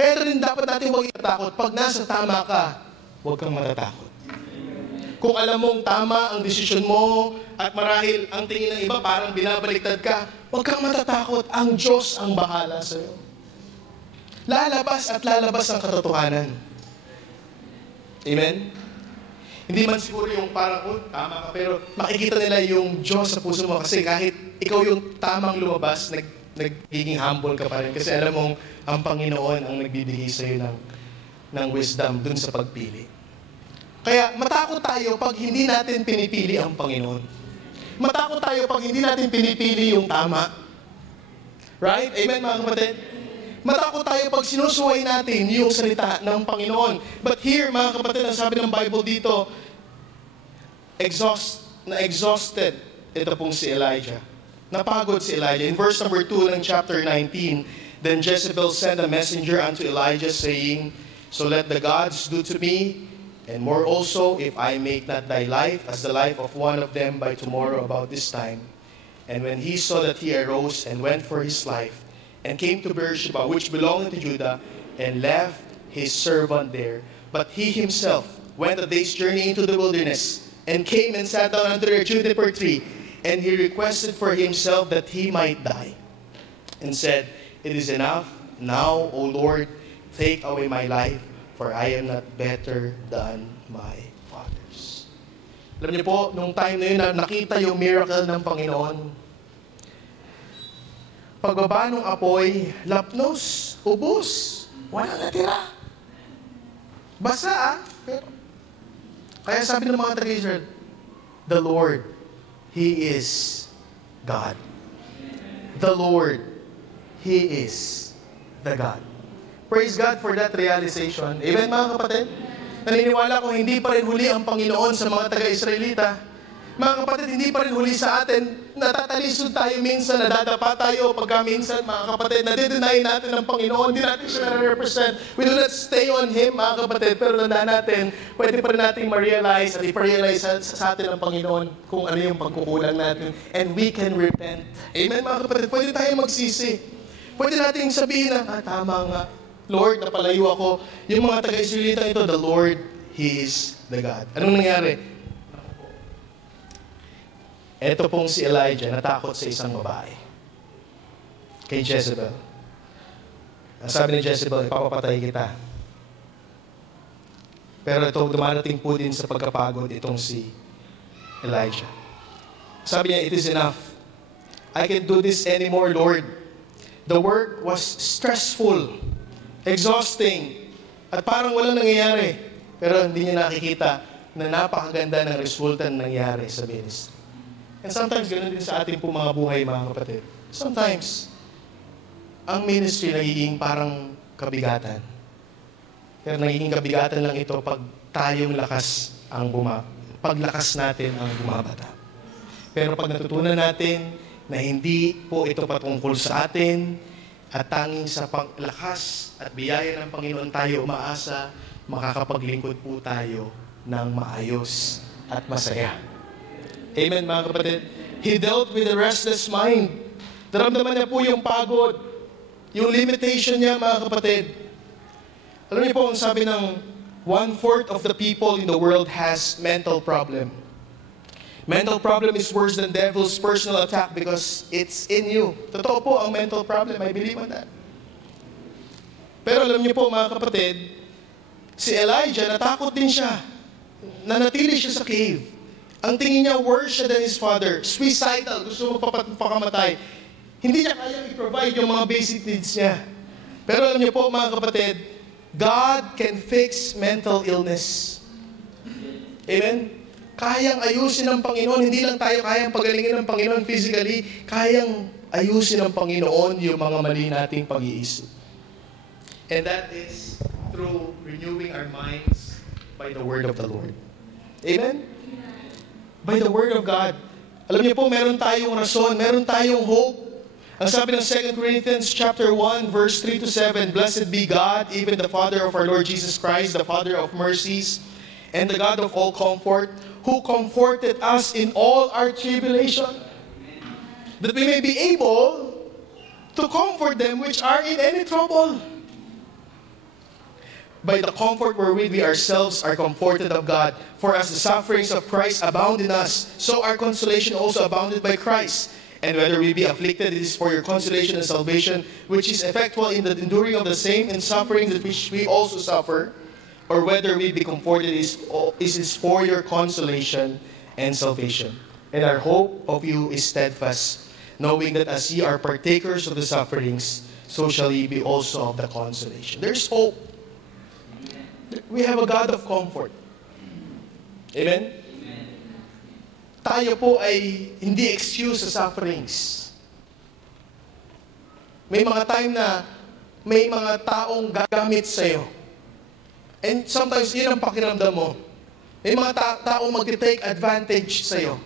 Kaya rin dapat natin huwag itatakot. Pag nasa tama ka, huwag kang matatakot. Kung alam mong tama ang desisyon mo at marahil ang tingin ng iba parang binabaliktad ka, huwag kang matatakot. Ang Diyos ang bahala sa iyo. Lalabas at lalabas ang katotohanan. Amen? Hindi man siguro yung parang, tama ka, pero makikita nila yung Diyos sa puso mo kasi kahit ikaw yung tamang lumabas, nagiging humble ka pa rin kasi alam mong ang Panginoon ang nagbibigay sa iyo ng wisdom dun sa pagpili. Kaya matakot tayo pag hindi natin pinipili ang Panginoon. Matakot tayo pag hindi natin pinipili yung tama. Right? Amen mga kapatid? Matakot tayo pag sinusuway natin yung salita ng Panginoon. But here mga kapatid, ang sabi ng Bible dito, exhausted ito pong si Elijah. Napagod si Elijah. In verse number 2 ng chapter 19, then Jezebel sent a messenger unto Elijah saying, so let the gods do to me, and more also, if I make not thy life as the life of one of them by tomorrow about this time. And when he saw that, he arose and went for his life, and came to Beersheba, which belonged to Judah, and left his servant there. But he himself went a day's journey into the wilderness, and came and sat down under a juniper tree, and he requested for himself that he might die, and said, it is enough now, O Lord, take away my life, for I am not better than my fathers. Alam niyo po, nung time na yun, nakita yung miracle ng Panginoon. Pagbaba ng apoy, lapnos, ubos, wala natira. Basa Kaya sabi ng mga taga-Israel, the Lord, He is God. The Lord, He is the God. Praise God for that realization. Amen mga kapatid? Naniniwala ko hindi pa rin huli ang Panginoon sa mga taga-Israelita. Mga kapatid, hindi pa rin huli sa atin. Natatalisod tayo minsan, nadadapa tayo pagka minsan, mga kapatid, nade-deny natin ang Panginoon. Hindi natin siya na-represent. We do not stay on Him, mga kapatid. Pero tandaan natin, pwede pa rin natin ma-realize at i-realize sa atin ang Panginoon kung ano yung pagkukulang natin. And we can repent. Amen mga kapatid? Pwede tayo magsisi. Pwede natin sabihin na, tama nga. Lord, napalayo ako. Yung mga taga-Israelita ito, the Lord, He is the God. Anong nangyari? Ito pong si Elijah, natakot sa isang babae. Kay Jezebel. Ang sabi ni Jezebel, ipapapatay kita. Pero ito, dumarating po din sa pagkapagod itong si Elijah. Sabi niya, it is enough. I can't do this anymore, Lord. The work was stressful. Exhausting. At parang walang nangyayari. Pero hindi niya nakikita na napakaganda ng resulta na nangyari sa ministry. And sometimes, ganoon din sa ating po mga buhay, mga kapatid. Sometimes, ang ministry nagiging parang kabigatan. Pero nagiging kabigatan lang ito pag tayong paglakas natin ang bumabata. Pero pag natutunan natin na hindi po ito patungkol sa atin, at tanging sa paglakas at biyaya ng Panginoon tayo umaasa, makakapaglingkod po tayo ng maayos at masaya. Amen, mga kapatid. He dealt with the restless mind. Naramdaman niya po yung pagod, yung limitation niya, mga kapatid. Alam niyo po, ang sabi ng 1/4 of the people in the world has mental problem. Mental problem is worse than devil's personal attack because it's in you. Totoo po ang mental problem. I believe on that. Pero alam niyo po, mga kapatid, si Elijah, natakot din siya. Nanatili siya sa cave. Ang tingin niya, worse siya than his father. Suicidal, gusto magpakamatay. Hindi niya kayang i-provide yung mga basic needs niya. Pero alam niyo po, mga kapatid, God can fix mental illness. Amen? Kayang ayusin ng Panginoon. Hindi lang tayo kayang pagalingin ng Panginoon physically. Kayang ayusin ng Panginoon yung mga mali nating pag-iisip. And that is through renewing our minds by the Word of the Lord. Amen? By the Word of God. Alam niyo po, meron tayong rason, meron tayong hope. Ang sabi ng 2 Corinthians chapter 1, verse 3-7, Blessed be God, even the Father of our Lord Jesus Christ, the Father of mercies, and the God of all comfort, who comforted us in all our tribulation, that we may be able to comfort them which are in any trouble, by the comfort wherewith we ourselves are comforted of God. For as the sufferings of Christ abound in us, so our consolation also abounded by Christ. And whether we be afflicted, it is for your consolation and salvation, which is effectual in the enduring of the same in suffering that which we also suffer. Or whether we be comforted, is for your consolation and salvation. And our hope of you is steadfast, knowing that as ye are partakers of the sufferings, so shall ye be also of the consolation. There's hope. We have a God of comfort. Amen? Tayo po ay hindi excuse sa sufferings. May mga time na may mga taong gagamit sa'yo. And sometimes, yun ang pakiramdam mo. May mga taong mag-take advantage sa'yo.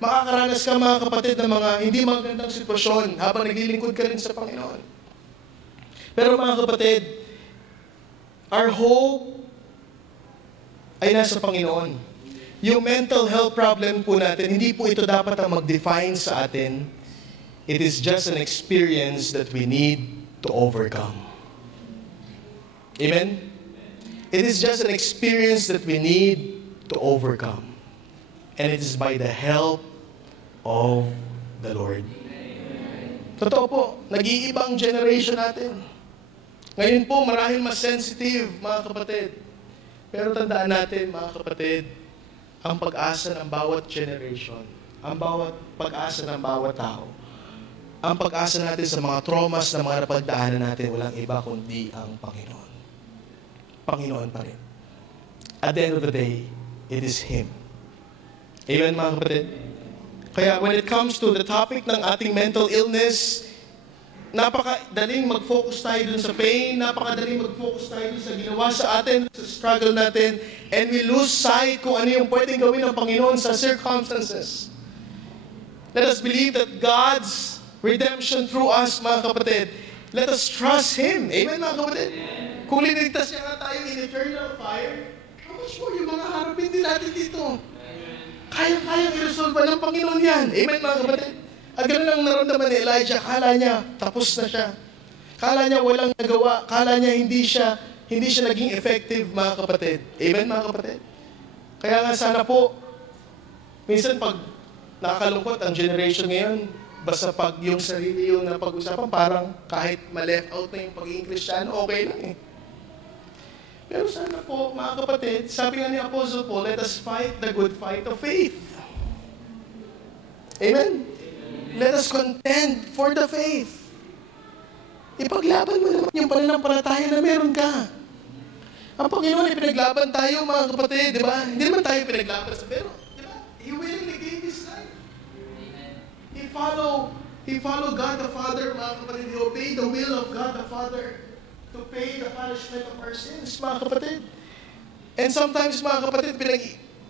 Makakaranas ka, mga kapatid, ng mga hindi magandang sitwasyon habang naglilingkod ka rin sa Panginoon. Pero mga kapatid, our hope ay nasa Panginoon. Yung mental health problem po natin, hindi po ito dapat ang mag-define sa atin. It is just an experience that we need to overcome. Amen? It is just an experience that we need to overcome. And it is by the help of the Lord. Totoo po, nag-iibang generation natin. Ngayon po, marahil mas sensitive, mga kapatid. Pero tandaan natin, mga kapatid, ang pag-asa ng bawat generation, ang bawat pag-asa ng bawat tao, ang pag-asa natin sa mga traumas na mga napagdaanan natin, walang iba kundi ang Panginoon. Panginoon pa rin. At the end of the day, it is Him. Amen, mga kapatid? Kaya when it comes to the topic ng ating mental illness, napakadaling mag-focus tayo dun sa pain, napakadaling mag-focus tayo dun sa ginawa sa atin, sa struggle natin, and we lose sight kung ano yung pwedeng gawin ng Panginoon sa circumstances. Let us believe that God's redemption through us, mga kapatid, let us trust Him. Amen, mga kapatid? Kung linigtas niya nga tayo in eternal fire, how much more yung mga harapin din natin dito? Kayang-kayang i-resolve ng Panginoon yan. Amen, mga kapatid? At ganun ang naramdaman ni Elijah. Kala niya, tapos na siya. Kala niya walang nagawa. Kala niya hindi siya naging effective, mga kapatid. Amen, mga kapatid? Kaya nga sana po, minsan pag nakakalungkot ang generation ngayon, basta pag yung sarili yung napag-usapan, parang kahit ma-left out na yung pagiging Kristiyano, okay lang eh. Pero sana po, mga kapatid, sabi nga ni Apostle Paul, let us fight the good fight of faith. Amen? Let us contend for the faith. Ipaglaban mo naman yung pananampalataya na meron ka. Ang Panginoon ay pinaglaban tayo, mga kapatid, di ba? Hindi naman tayo pinaglaban sa pero, di ba? He willingly gave His life. He followed God the Father, mga kapatid. He obeyed the will of God the Father to pay the punishment of our sins, mga kapatid. And sometimes, mga kapatid,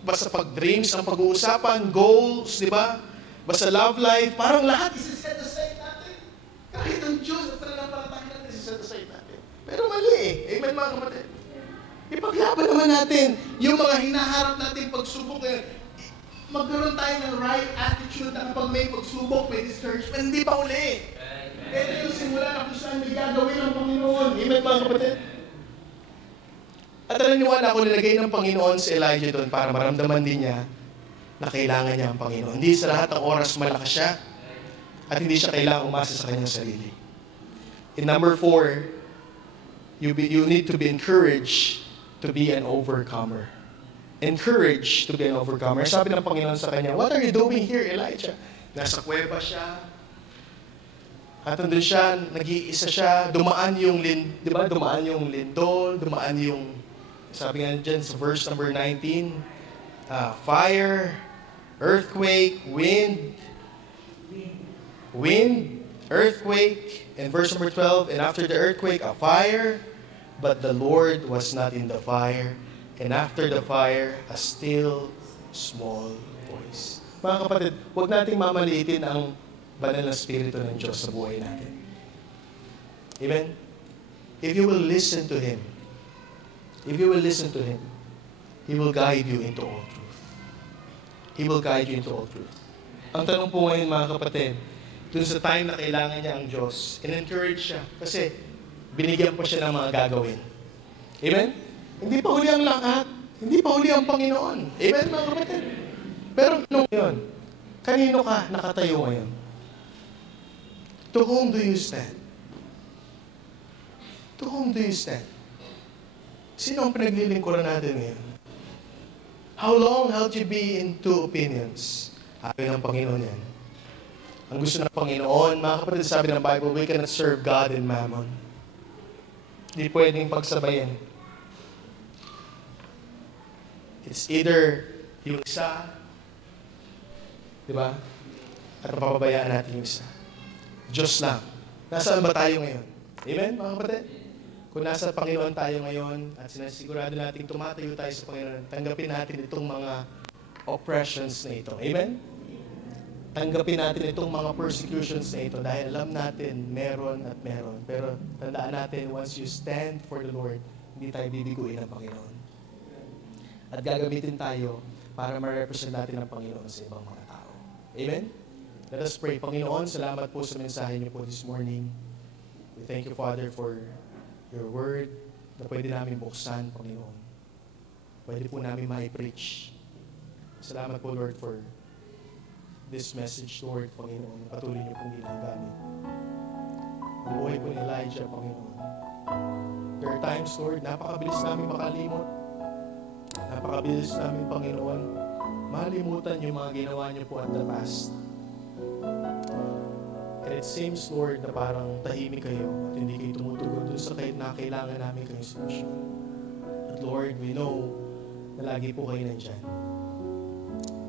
basta pag-dreams ang pag-uusapan, goals, di ba? Basta love life, parang lahat isi-set aside natin. Kahit ang Diyos at pananampalataya natin, isi-set aside natin. Pero mali eh. Amen, mga kapatid. Ipaglaban naman natin yung mga hinaharap natin pagsubok ngayon. Magkaroon tayo ng right attitude na kapag may pagsubok, may discouragement, hindi pa uli. Ito yung simula na kung saan may gagawin ng Panginoon. Amen, mga kapatid. At naniniwala ako, nilagay ng Panginoon si Elijah doon para maramdaman din niya na kailangan niya ang Panginoon. Hindi sa lahat ng oras malakas siya at hindi siya kailangang umasa sa kanyang sarili. In number 4, you need to be encouraged to be an overcomer. Encouraged to be an overcomer. Sabi ng Panginoon sa kanya, what are you doing here, Elijah? Nasa kuweba siya. At nandun siya, nag-iisa siya, dumaan yung lindol, dumaan yung, sabi nga dyan sa verse number 19, fire, earthquake, wind, earthquake, and verse number 12, and after the earthquake, a fire, but the Lord was not in the fire, and after the fire, a still, small voice. Mga kapatid, huwag nating mamaliitin ang banal na Espiritu ng Diyos sa buhay natin. Amen? If you will listen to Him, He will guide you into all truth. He will guide you into all truth. Ang tanong po ngayon, mga kapatid, dun sa time na kailangan niya ang Diyos, in-encourage siya kasi binigyan pa siya ng mga gagawin. Amen? Hindi pa huli ang lahat. Hindi pa huli ang Panginoon. Amen, mga kapatid? Pero nung yun, kanino ka nakatayo ngayon? To whom do you stand? To whom do you stand? Sino ang pinaglilingkuran natin ngayon? How long held you be in two opinions? Ayaw ng Panginoon yan. Ang gusto ng Panginoon, mga kapatid, sabi ng Bible, we cannot serve God and mammon. Hindi pwedeng pagsabayan. It's either yung isa, di ba? At mapapabayaan natin yung isa. Diyos lang. Nasaan ba tayo ngayon? Amen, mga kapatid? Kung nasa Panginoon tayo ngayon at sinasigurado natin tumatayo tayo sa Panginoon, tanggapin natin itong mga oppressions na ito. Amen? Tanggapin natin itong mga persecutions na ito dahil alam natin meron at meron. Pero tandaan natin, once you stand for the Lord, hindi tayo bibiguin ng Panginoon. At gagamitin tayo para ma-represent natin ang Panginoon sa ibang mga tao. Amen? Let us pray. Panginoon, salamat po sa mensahe niyo po this morning. We thank you, Father, for your word na pwede namin buksan, Panginoon. Pwede po namin ma-preach. Salamat po, Lord, for this message, Lord, Panginoon. Patuloy niyo pong ginagamit. Ang buhay po ni Elijah, Panginoon. There are times, Lord, napakabilis namin makalimot. Napakabilis namin, Panginoon, malimutan yung mga ginawa niyo po at the past. And it seems, Lord, na parang tahimik kayo at hindi kayo tumutugon dun sa kahit na kailangan namin kayong solusyon. At Lord, we know na lagi po kayo nandyan.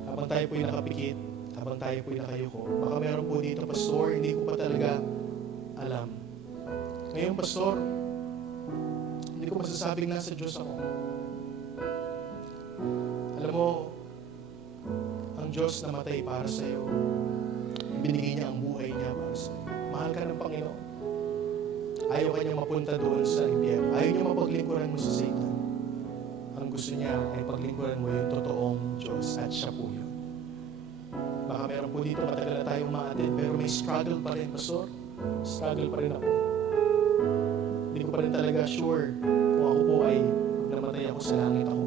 Habang tayo po'y nakapikit, habang tayo po'y nakayuko, baka meron po dito, Pastor, hindi ko pa talaga alam. Ngayon, Pastor, hindi ko masasabing nasa Diyos ako. Alam mo, ang Diyos namatay para sa iyo. Binigay niya ang buhay niya para sa iyo. Mahal ka ng Panginoon. Ayaw ka niya mapunta doon sa impyerno. Ayaw niya mapaglingkuran mo sa Satan. Ang gusto niya ay paglingkuran mo yung totoong Diyos at siya po yun. Baka meron po dito matagal na tayong ma-attend pero may struggle pa rin, Pastor. Struggle pa rin ako. Hindi ko pa rin talaga sure kung ako po ay namatay ako sa langit ako.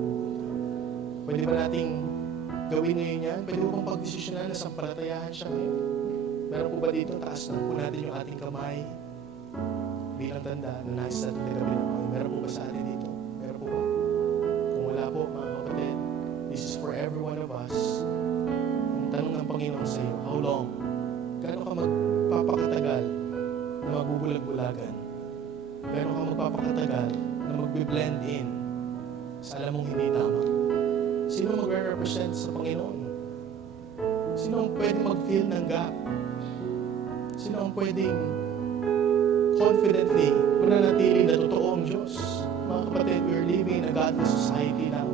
Pwede ba nating gawin ngayon yan? Pwede ba bang pagdesisyonan na sampalatayahan siya ngayon? Meron po ba dito? Taas lang po natin yung ating kamay bilang tanda na nasa ating gabi ng Panginoon. Meron po ba sa atin dito? Meron po ba? Kung wala po, mga kapatid, this is for every one of us. Ang tanong ng Panginoon sa iyo, how long? Gano'n ka magpapakatagal na magbubulag-bulagan? Gano'n ka magpapakatagal na magbe-blend in sa alam mong hindi tama? Sino mag-represent sa Panginoon? Sino ang pwedeng mag-fill ng gap? Sino ang pwedeng confidently mananatili na totoo ang Diyos? Mga kapatid, we're living in a godless society now.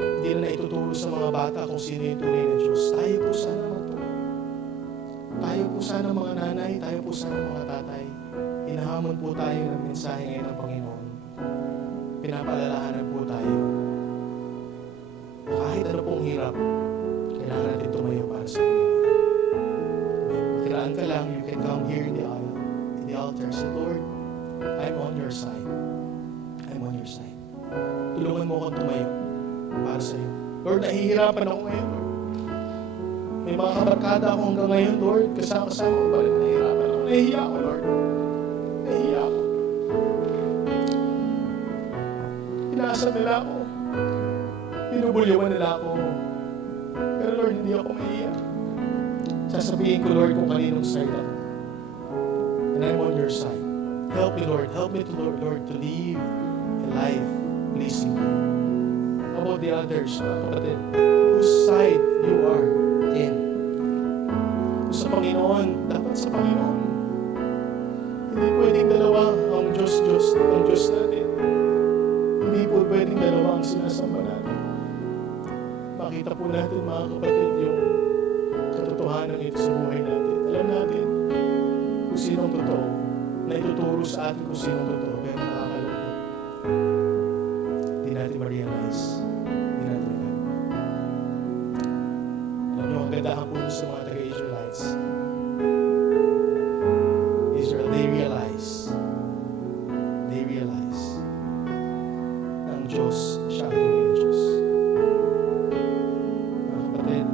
Hindi na naituturo sa mga bata kung sino yung tunay na Diyos. Tayo po sana magturo. Tayo po sana mga nanay, tayo po sana mga tatay. Hinahamon po tayo ng mensahe ngayon ng Panginoon. Pinapaalalahanan po tayo. Kahit ano pong hirap, kailangan natin tumayo para sa Panginoon. Makilaan ka lang, you can come here in the aisle, in the altar. Say, Lord, I'm on your side. I'm on your side. Tulungan mo akong tumayo para sa iyo. Lord, nahihirapan ako ngayon, Lord. May mga kabarkada ako hanggang ngayon, Lord. Kasama-sama ko pa rin nahihirapan ako. Nahihiya ako, Lord. Nahihiya ako. Pinasal nila ako. Pinubulyawan nila ako. Pero Lord, hindi ako mahihiya. Sasabihin ko, Lord, kung kaninong side ako. And I'm on your side. Help me, Lord. Help me to, Lord, to live a life pleasing you. How about the others, mga kapatid? Whose side you are in? Kung sa Panginoon, dapat sa Panginoon. Hindi pwedeng dalawa ang Diyos natin. Hindi po pwedeng dalawa ang sinasamba natin. Makita po natin, mga kapatid, yung katotohanan ito sa buhay natin. Alam natin kung sinong totoo. Naituturo sa atin kung sinong totoo. Pero nakakalungkot. Hindi natin ma-realize. Hindi natin alam. Alam niyo, ang gandahan po sa mga taga-Israelites. Israel, they realize na ang Diyos, siya ang tunay na Diyos. Mga kapatid,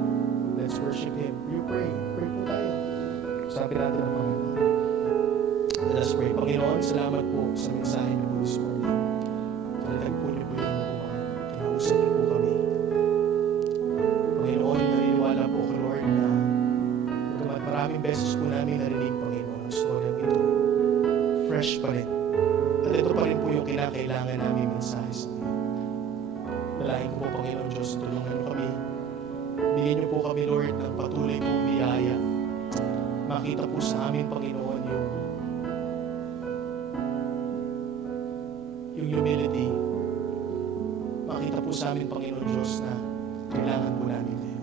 let's worship Him. You pray. Pray po tayo. Sabi natin ang Panginoon. Let us pray. Panginoon, salamat po sa mensahe niyo po this morning. Talatag po niyo po yung mga kinausap niyo po kami. Panginoon, naniniwala po ko, Lord, na bagamat maraming beses po namin narinig, Panginoon, ang storyang ito, fresh pa rin. At ito pa rin po yung kinakailangan namin mensahe sa inyo. Dalahin ko po, Panginoon Diyos, tulungan niyo kami. Bigyan niyo po kami, Lord, ng patuloy pong biyaya. Makita po sa amin, Panginoon, yung humility. Makita po sa amin, Panginoon Diyos, na kailangan po namin kayo.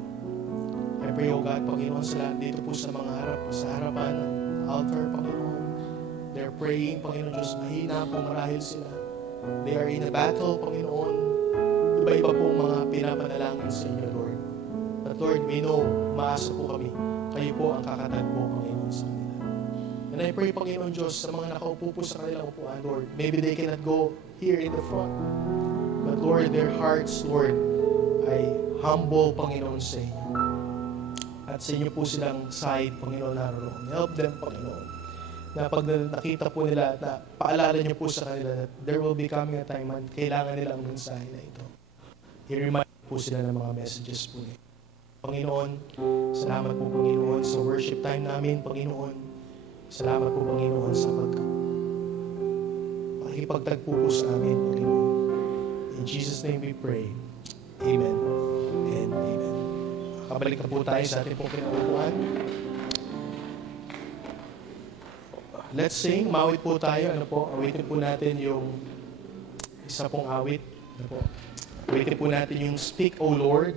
I pray, O God, Panginoon, sa lahat dito po sa mga sa harapan ng altar, Panginoon. They're praying, Panginoon Diyos, mahina po marahil sila. They are in a battle, Panginoon. Iba-iba pong mga pinapanalangin sa inyo, Lord. But Lord, we know, maasa po kami. Kayo po ang kakatagpo, Panginoon, sa kanila. And I pray, Panginoon Diyos, sa mga nakaupo po sa kanilang upuan, Lord, maybe they cannot go here in the front. But Lord, their hearts, Lord, ay humble, Panginoon, sa inyo. At sa inyo po silang side, Panginoon, naroon. Help them, Panginoon. Na pag nakita po nila at na paalala niyo po sa kanila that there will be coming a time man kailangan nilang mensahe na ito. I-remind po sila ng mga messages po nila. Panginoon, salamat po, Panginoon, sa worship time namin, Panginoon. Salamat po, Panginoon, sa pakikipagtagpo po sa amin, Panginoon. In Jesus' name we pray. Amen and amen. Kabalik na po tayo sa ating pong kinaupuan. Let's sing. Mawit po tayo. Ano po? Awitin po natin yung isa pong awit. Ano po? Awitin po natin yung Speak, O Lord.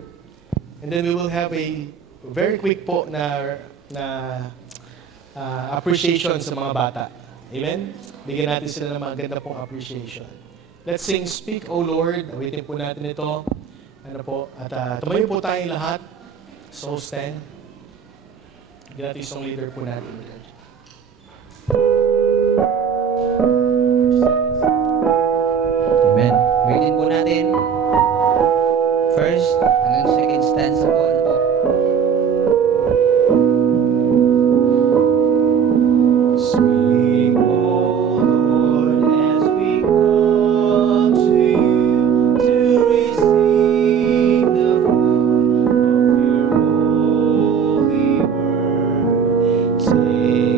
And then we will have a very quick po na appreciation sa mga bata. Amen? Bigyan natin sila ng mga ganda pong appreciation. Let's sing Speak, O Lord. Awitin po natin ito. Ano po? At tumayo po tayong lahat. So stand. Bigyan natin yung leader po natin. Amen. Awitin po natin. First, hanggang second stanza po. Ano po? Speak, O Lord, as we come to you to receive the fruit of your holy word. Take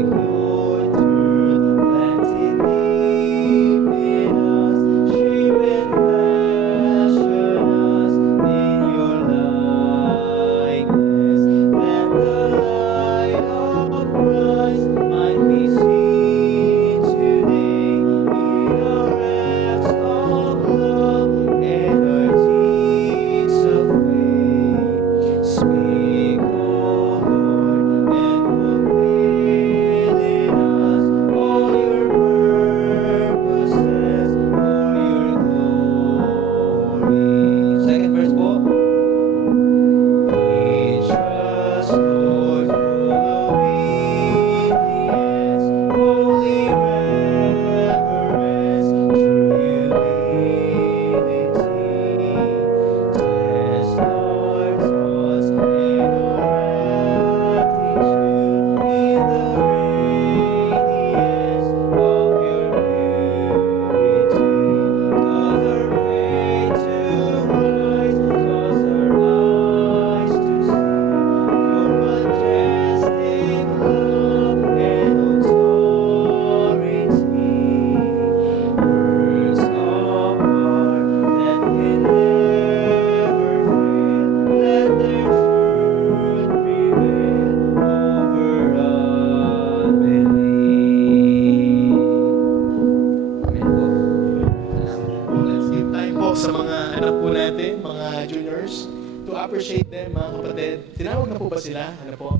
sa mga anak po natin, mga juniors, to appreciate them, mga kapatid. Tinawag na po ba sila? Ano po?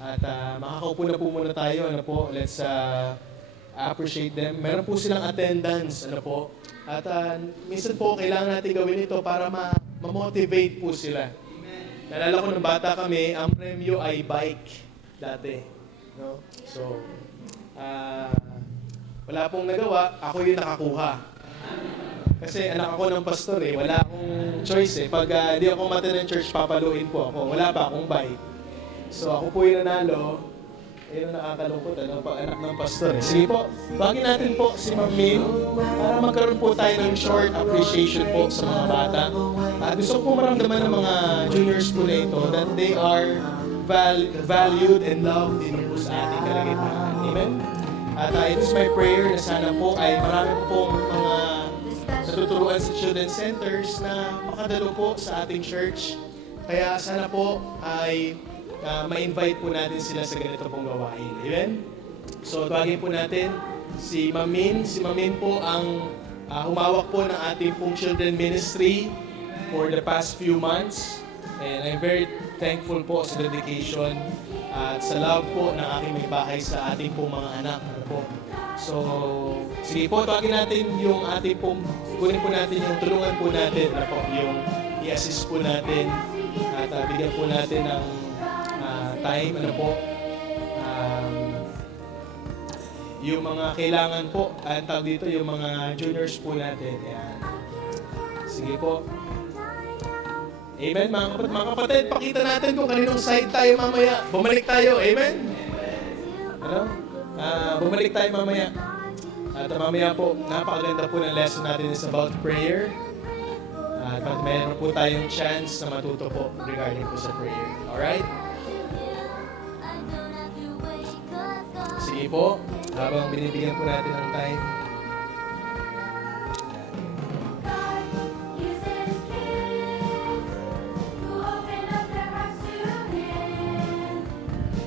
At makakaupo na po muna tayo. Ano po? Let's appreciate them. Meron po silang attendance. Ano po? At minsan po, kailangan natin gawin ito para ma-motivate po sila. Naalala ko nung bata kami, ang premyo ay bike dati. No? So, wala pong nagawa, ako yung nakakuha. Kasi anak ako ng pastor wala akong choice Pag hindi ako mata ng church, papaluin po ako. Wala pa akong bike. So ako po yung nanalo. Yung nakakalungkot, pag anak ng pastor Sige po, bagay natin po si Ma'am Min para magkaroon po tayo ng short appreciation po sa mga bata. Gusto ko maramdaman ng mga juniors po na ito that they are valued and loved din po sa ating kalagitnaan. Amen? At it is my prayer na sana po ay marami pong mga natuturuan sa children's centers na makadalo po sa ating church. Kaya sana po ay ma-invite po natin sila sa ganito pong gawain. Amen? So, tawagin po natin si Ma'am Min. Si Ma'am Min po ang humawak po ng ating pong children ministry for the past few months. And I'm very thankful po sa dedication at sa love po ng aking may bahay sa ating pong mga anak. Po. So, sige po, tawagin natin yung ating pong, kunin po natin yung tulungan po natin, yung i-assist po natin at bigyan po natin ng time, yung mga kailangan po, at tawag dito, yung mga juniors po natin. Ayan. Sige po. Amen, mga kapatid, pakita natin kung kaninong side tayo mamaya. Bumalik tayo, amen? Bumalik tayo mamaya. At mamaya po, napakaganda po ng lesson natin is about prayer. At mayroon po tayong chance na matuto po regarding po sa prayer. Alright? Sige po, habang binibigyan po natin ng time.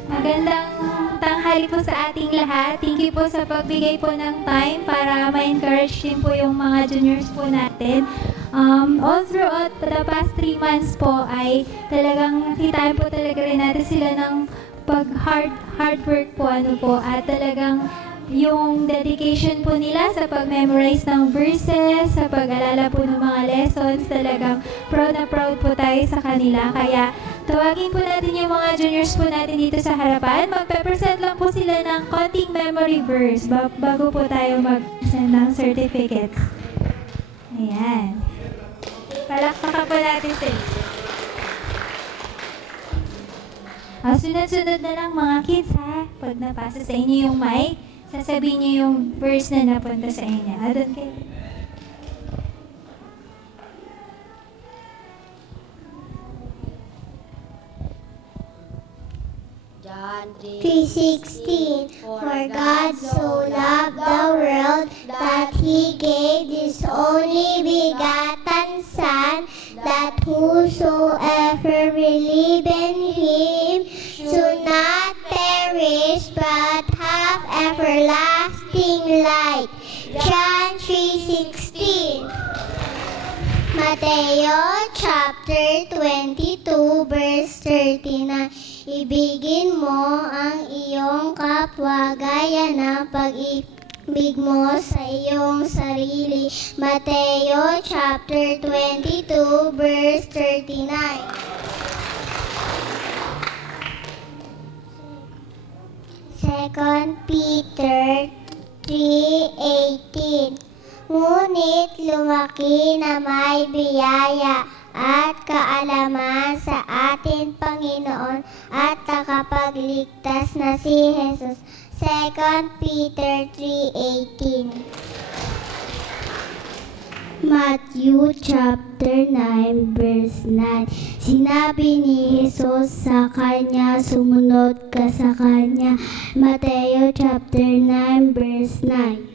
Magandang tanghali po sa ating lahat. Thank you po sa pagbigay po ng time para ma-encourage din po yung mga juniors po natin. All throughout the past 3 months po ay talagang nakitaan po talaga rin natin sila ng hard work po at talagang yung dedication po nila sa pag-memorize ng verses, sa pag-alala po ng mga lessons, talagang proud na proud po tayo sa kanila. Kaya tawagin po natin yung mga juniors po natin dito sa harapan. Magpe-present lang po sila ng konting memory verse bago po tayo mag-send ng certificates. Ayan. Palakpakan po natin sila. Sunod-sunod na lang mga kids ha. Pag napasa sa inyo yung mic, sasabihin niyo yung verse na napunta sa inyo. Doon kayo. John 3:16. For God so loved the world that He gave His only begotten Son, that whosoever believe in Him should not perish but have everlasting life. John 3:16. Mateo chapter 22 verse 39. Ibigin mo ang iyong kapwa gaya ng pag-ibig mo sa iyong sarili. Mateo chapter 22 verse 39. Second Peter 3:18. Ngunit lumaki na may biyaya at kaalaman sa ating Panginoon at takapagligtas na si Jesus. 2 Peter 3:18. Matthew chapter 9 verse 9. Sinabi ni Jesus sa kanya, sumunod ka sa kanya. Mateo chapter 9 verse 9.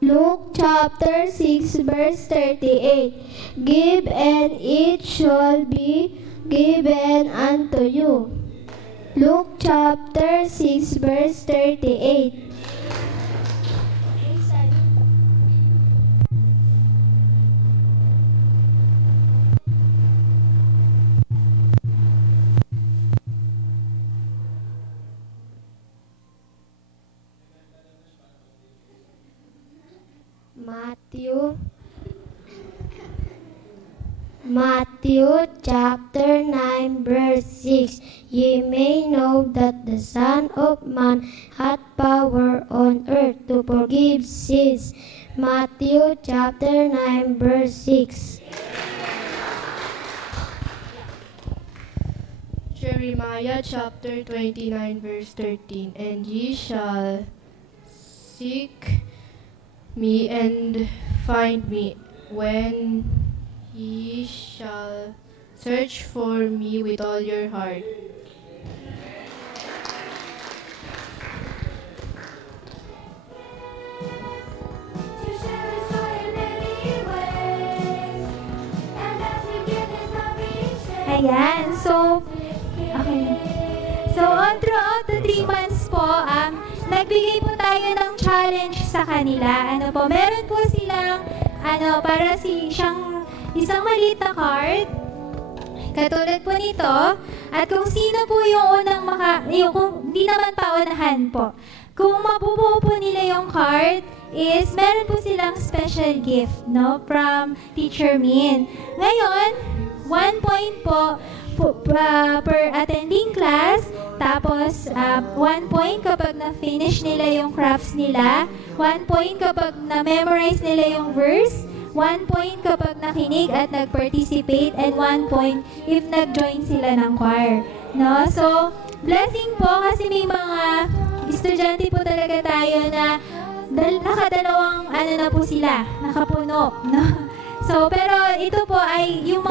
Luke chapter 6 verse 38. Give and it shall be given unto you. Luke chapter 6 verse 38. Matthew chapter 9 verse 6. Ye may know that the Son of Man hath power on earth to forgive sins. Matthew chapter 9 verse 6. Jeremiah chapter 29 verse 13. And ye shall seek me and find me when ye shall search for me with all your heart. Ayan. So, okay. So, on throughout the 3 months po, nagbigay po tayo ng challenge sa kanila. Ano po, meron po silang, para siyang isang maliit na card, katulad po nito, at kung sino po yung unang kung di naman paunahan po, kung mabubuo po nila yung card, is meron po silang special gift, no, from Teacher Min. Ngayon, 1 point po per attending class, tapos 1 point kapag na-finish nila yung crafts nila, 1 point kapag na-memorize nila yung verse, 1 point kapag nakinig at nag-participate, and 1 point if nag-join sila ng choir. No? So, blessing po kasi may mga estudyante po talaga tayo na nakadalawang na po sila, nakapuno. No? So, pero ito po ay yung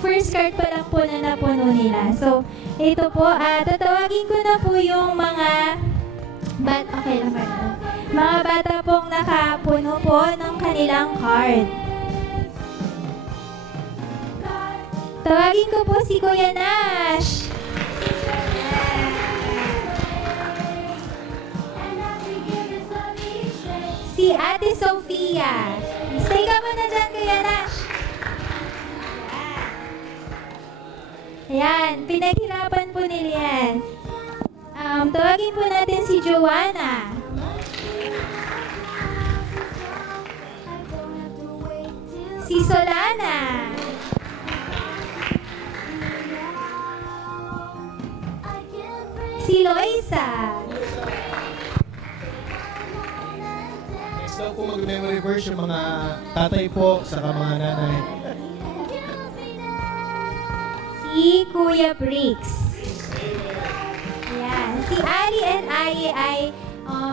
first card pa lang po na napuno nila. So, ito po, tatawagin ko na po yung mga mga bata pong nakapuno po ng kanilang card. Tawagin ko po si Kuya Nash. Si Ate Sofia. Stay ka muna dyan, Kuya Nash. Ayan, pinaghirapan po nila yan. Tawagin po natin si Joanna. Si Solana. Si Loisa. Next daw po mag-memory verse yung mga tatay po, saka mga nanay. Si Kuya Briggs. Ayan. Si Ali and Aye ay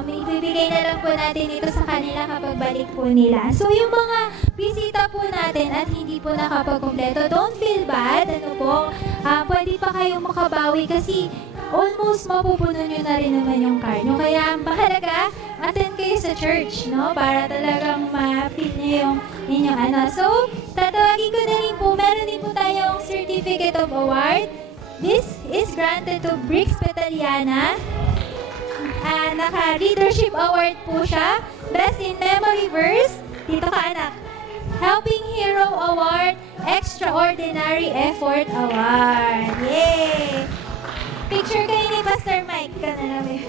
ibibigay na lang po natin ito sa kanila kapag balik po nila. So, yung mga bisita po natin at hindi po nakapagkumpleto, don't feel bad. Pwede pa kayong makabawi kasi almost mapupuno nyo na rin naman yung card nyo. Kaya, mahalaga, attend kayo sa church, no? Para talagang ma-feel nyo yung inyong So, tatawagin ko na rin po, meron din po tayong Certificate of Award. This is granted to Briggs Petaliana. Naka-Leadership Award po siya. Best in Memory Verse, dito ka anak. Helping Hero Award, Extraordinary Effort Award. Yay! Picture kayo ni Pastor Mike. Ka na namin.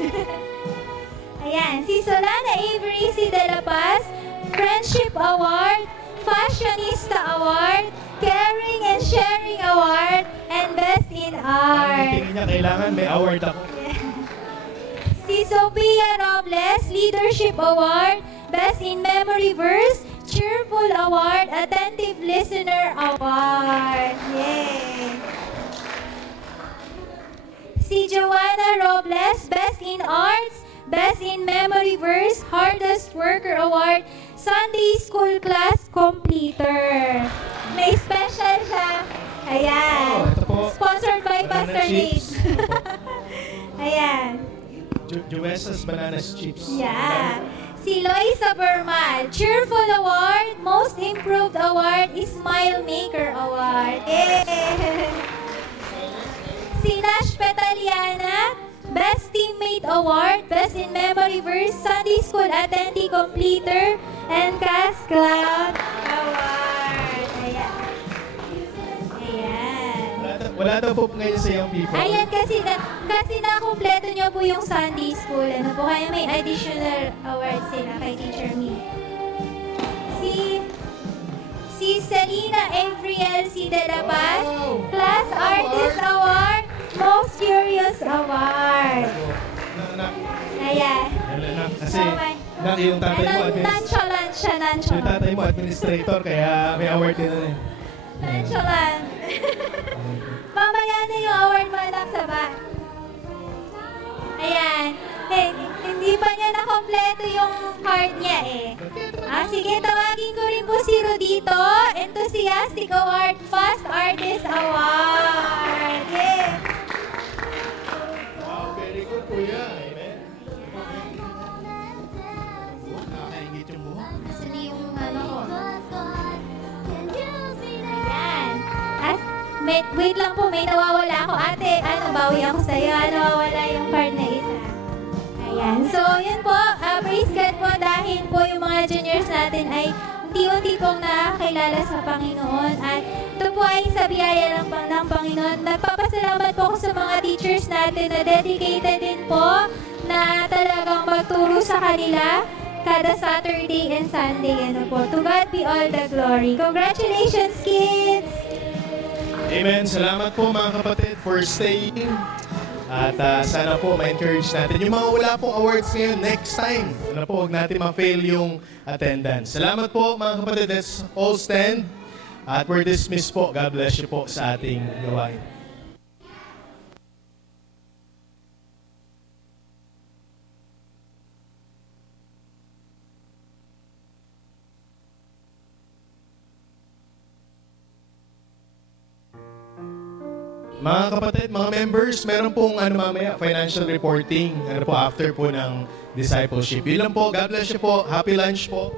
Ayan, si Solana Avery C. De La Paz, Friendship Award, Fashionista Award, Caring and Sharing Award, and Best in Art. Tingin niya, kailangan may award ako. Si Sophia Robles, Leadership Award, Best in Memory Verse, Cheerful Award, Attentive Listener Award. Yay! Si Joanna Robles, Best in Arts, Best in Memory Verse, Hardest Worker Award, Sunday School Class Completer. May special siya. Ayan. Ito po. Sponsored by Banana Pastor Nate. chips. Ayan. Juesa's Bananas Chips. Yeah. Si Loisa Bermal, Cheerful Award, Most Improved Award, Smile Maker Award. Yay! Si Nash Petaliana, Best Teammate Award, Best in Memory Verse, Sunday School Attendee Completer, and Cast Cloud Award. Ayan. Wala daw po ngayon sa Young People. Ayan, kasi na-kompleto nyo po yung Sunday School. Kaya may additional award sila kay Teacher Me. si Selena Avriel C. De La Paz, Class Artist Award, Most Curious Award. Ayan. Kasi, yung tatay mo, Nonchalant siya, yung nonchalant. tatay mo, administrator, kaya may award din na. Nonchalant. Mamaya na yung award mo, anak, sa ba? Ayan. Eh, hindi pa niya nakompleto yung card niya eh. Sige, tawagin ko rin po si Rodito, Enthusiastic Award, Fast Artist Award. Yeah. Wow, very good, kuya. Amen. Nakakaingit yung buhok. Kasi yung ano ko. Ayan. Wait lang po, may nawawala ako. Ate, bawi ako sa'yo. Nawawala yung card na isa. Ayan. So, yun po. Praise God po dahil po yung mga juniors natin ay unti-unti pong nakakilala sa Panginoon. At ito po ay sa biyaya ng Panginoon. Nagpapasalamat po ako sa mga teachers natin na dedicated din po na talagang magturo sa kanila kada Saturday and Sunday. Ano po. To God be all the glory. Congratulations, kids! Amen. Salamat po mga kapatid for staying. At sana po ma-encourage natin. Yung mga wala pong awards ngayon, next time, sana po huwag natin ma-fail yung attendance. Salamat po mga kapatid. Let's all stand. At we're dismissed po. God bless you po sa ating gawain. Mga kapatid, mga members, meron pong mamaya, financial reporting, after po ng discipleship. Yun lang po. God bless you po. Happy lunch po.